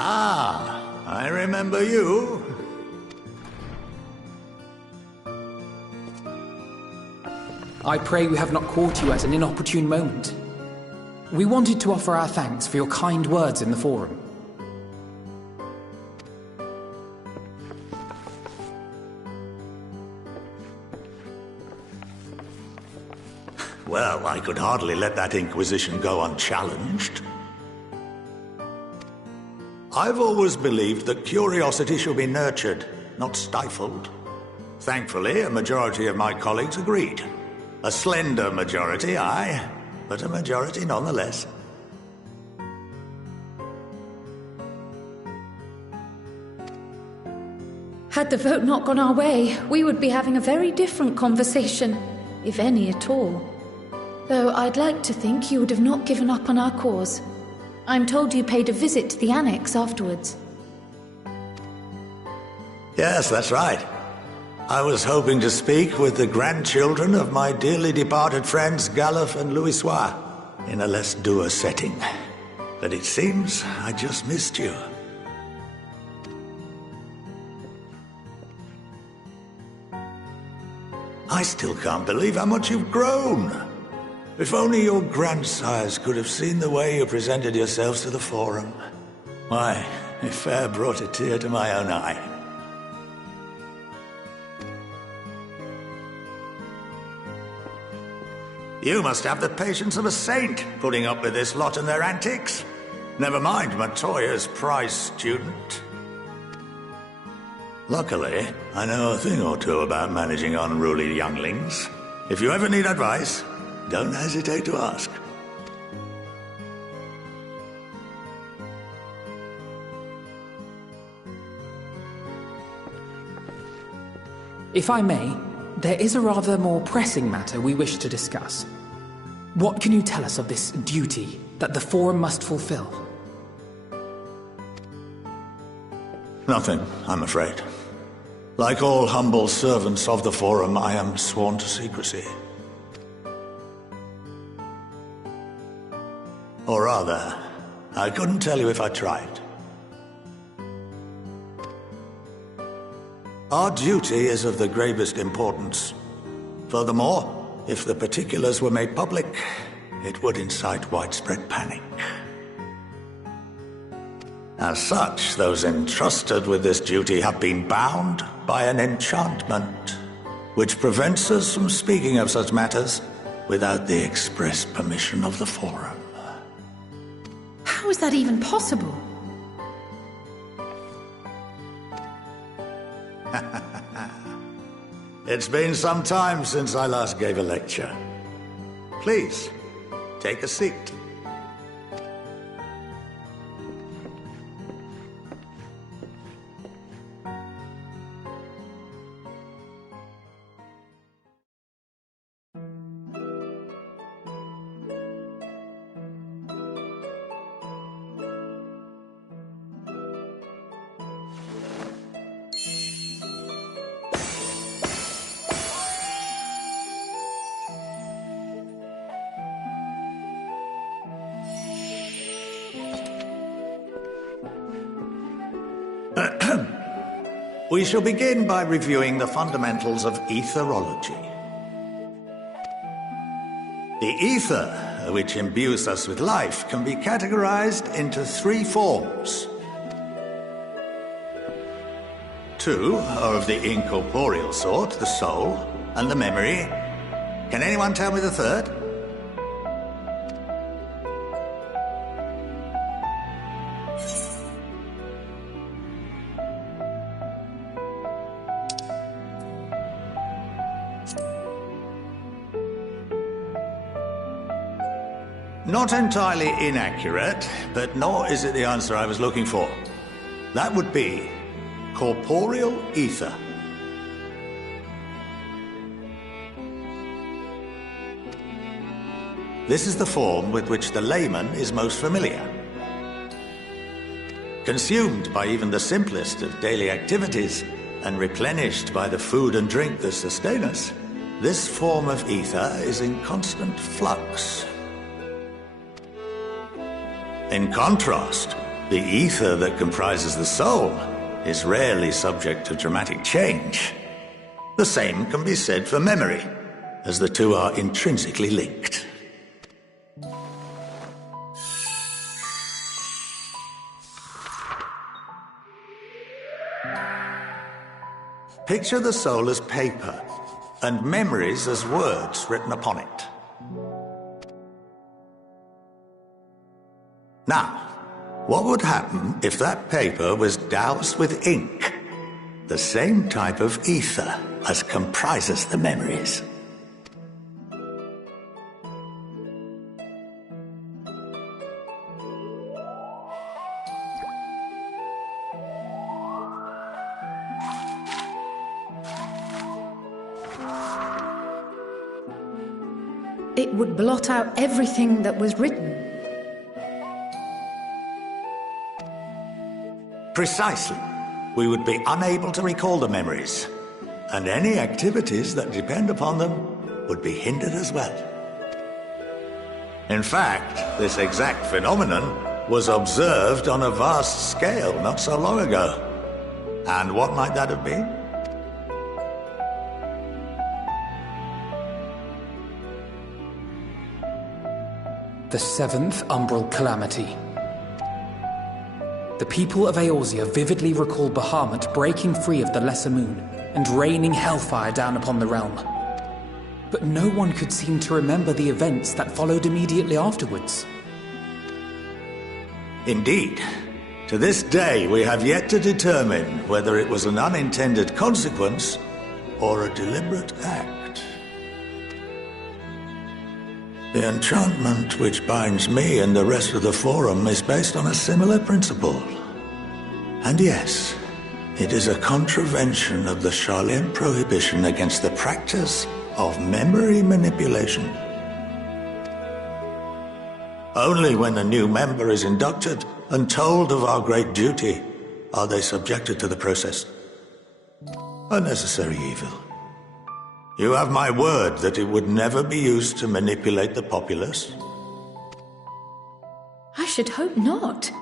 Ah, I remember you. I pray we have not caught you at an inopportune moment. We wanted to offer our thanks for your kind words in the forum. Well, I could hardly let that inquisition go unchallenged. I've always believed that curiosity should be nurtured, not stifled. Thankfully, a majority of my colleagues agreed. A slender majority, aye, but a majority nonetheless. Had the vote not gone our way, we would be having a very different conversation, if any at all. Though I'd like to think you would have not given up on our cause. I'm told you paid a visit to the annex afterwards. Yes, that's right. I was hoping to speak with the grandchildren of my dearly departed friends Galuf and Louisoix in a less dour setting. But it seems I just missed you. I still can't believe how much you've grown. If only your grandsires could have seen the way you presented yourselves to the Forum. Why, it fair brought a tear to my own eye. You must have the patience of a saint, putting up with this lot and their antics. Never mind Matoya's prize student. Luckily, I know a thing or two about managing unruly younglings. If you ever need advice, don't hesitate to ask. If I may, there is a rather more pressing matter we wish to discuss. What can you tell us of this duty that the Forum must fulfill? Nothing, I'm afraid. Like all humble servants of the Forum, I am sworn to secrecy. Or rather, I couldn't tell you if I tried. Our duty is of the gravest importance. Furthermore, if the particulars were made public, it would incite widespread panic. As such, those entrusted with this duty have been bound by an enchantment, which prevents us from speaking of such matters without the express permission of the Forum. How is that even possible? It's been some time since I last gave a lecture. Please, take a seat. We shall begin by reviewing the fundamentals of etherology. The ether, which imbues us with life, can be categorized into three forms. Two are of the incorporeal sort, the soul and the memory. Can anyone tell me the third? Not entirely inaccurate, but nor is it the answer I was looking for. That would be corporeal ether. This is the form with which the layman is most familiar. Consumed by even the simplest of daily activities, and replenished by the food and drink that sustain us, this form of ether is in constant flux. In contrast, the ether that comprises the soul is rarely subject to dramatic change. The same can be said for memory, as the two are intrinsically linked. Picture the soul as paper, and memories as words written upon it. Now, what would happen if that paper was doused with ink? The same type of ether as comprises the memories. It would blot out everything that was written. Precisely. We would be unable to recall the memories, and any activities that depend upon them would be hindered as well. In fact, this exact phenomenon was observed on a vast scale not so long ago. And what might that have been? The seventh Umbral Calamity. The people of Eorzea vividly recall Bahamut breaking free of the Lesser Moon and raining hellfire down upon the realm. But no one could seem to remember the events that followed immediately afterwards. Indeed. To this day, we have yet to determine whether it was an unintended consequence or a deliberate act. The enchantment which binds me and the rest of the Forum is based on a similar principle. And yes, it is a contravention of the Sharlayan prohibition against the practice of memory manipulation. Only when a new member is inducted and told of our great duty are they subjected to the process. A necessary evil. You have my word that it would never be used to manipulate the populace? I should hope not.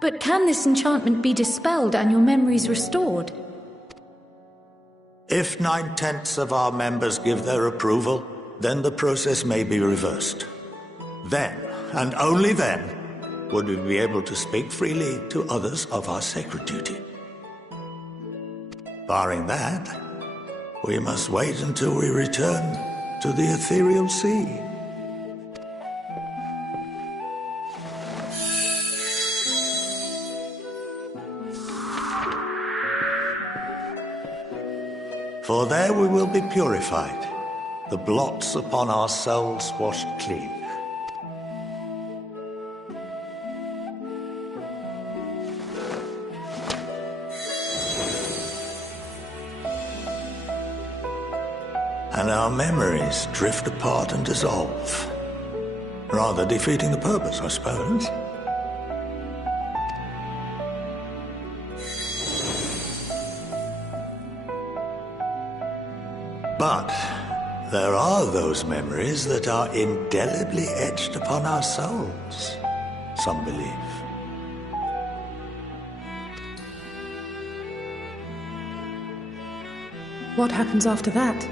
But can this enchantment be dispelled and your memories restored? If 9/10 of our members give their approval, then the process may be reversed. Then, and only then, would we be able to speak freely to others of our sacred duty. Barring that, we must wait until we return to the ethereal sea. For there we will be purified, the blots upon our souls washed clean. And our memories drift apart and dissolve. Rather defeating the purpose, I suppose. But there are those memories that are indelibly etched upon our souls, some believe. What happens after that?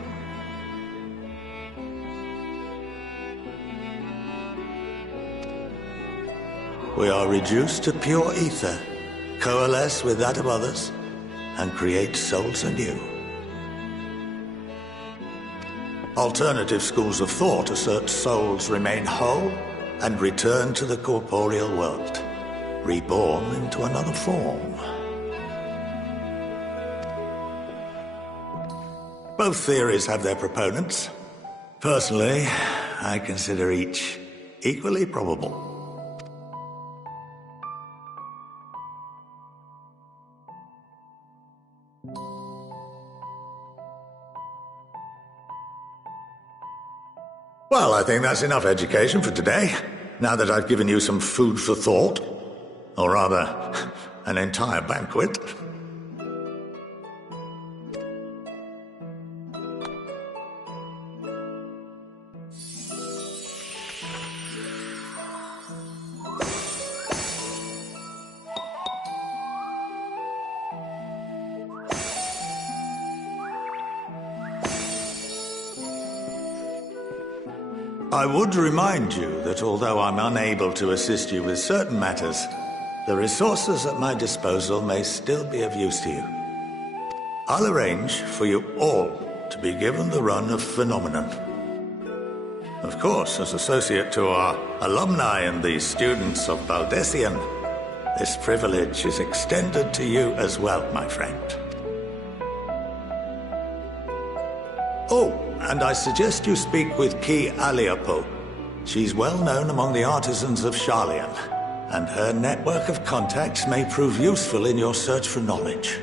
We are reduced to pure ether, coalesce with that of others, and create souls anew. Alternative schools of thought assert souls remain whole and return to the corporeal world, reborn into another form. Both theories have their proponents. Personally, I consider each equally probable. Well, I think that's enough education for today, now that I've given you some food for thought. Or rather, an entire banquet. I would remind you that although I'm unable to assist you with certain matters, the resources at my disposal may still be of use to you. I'll arrange for you all to be given the run of Phenomenon. Of course, as associate to our alumni and the students of Baldessian, this privilege is extended to you as well, my friend. Oh, and I suggest you speak with Ki Aliapo. She's well known among the artisans of Sharlayan, and her network of contacts may prove useful in your search for knowledge.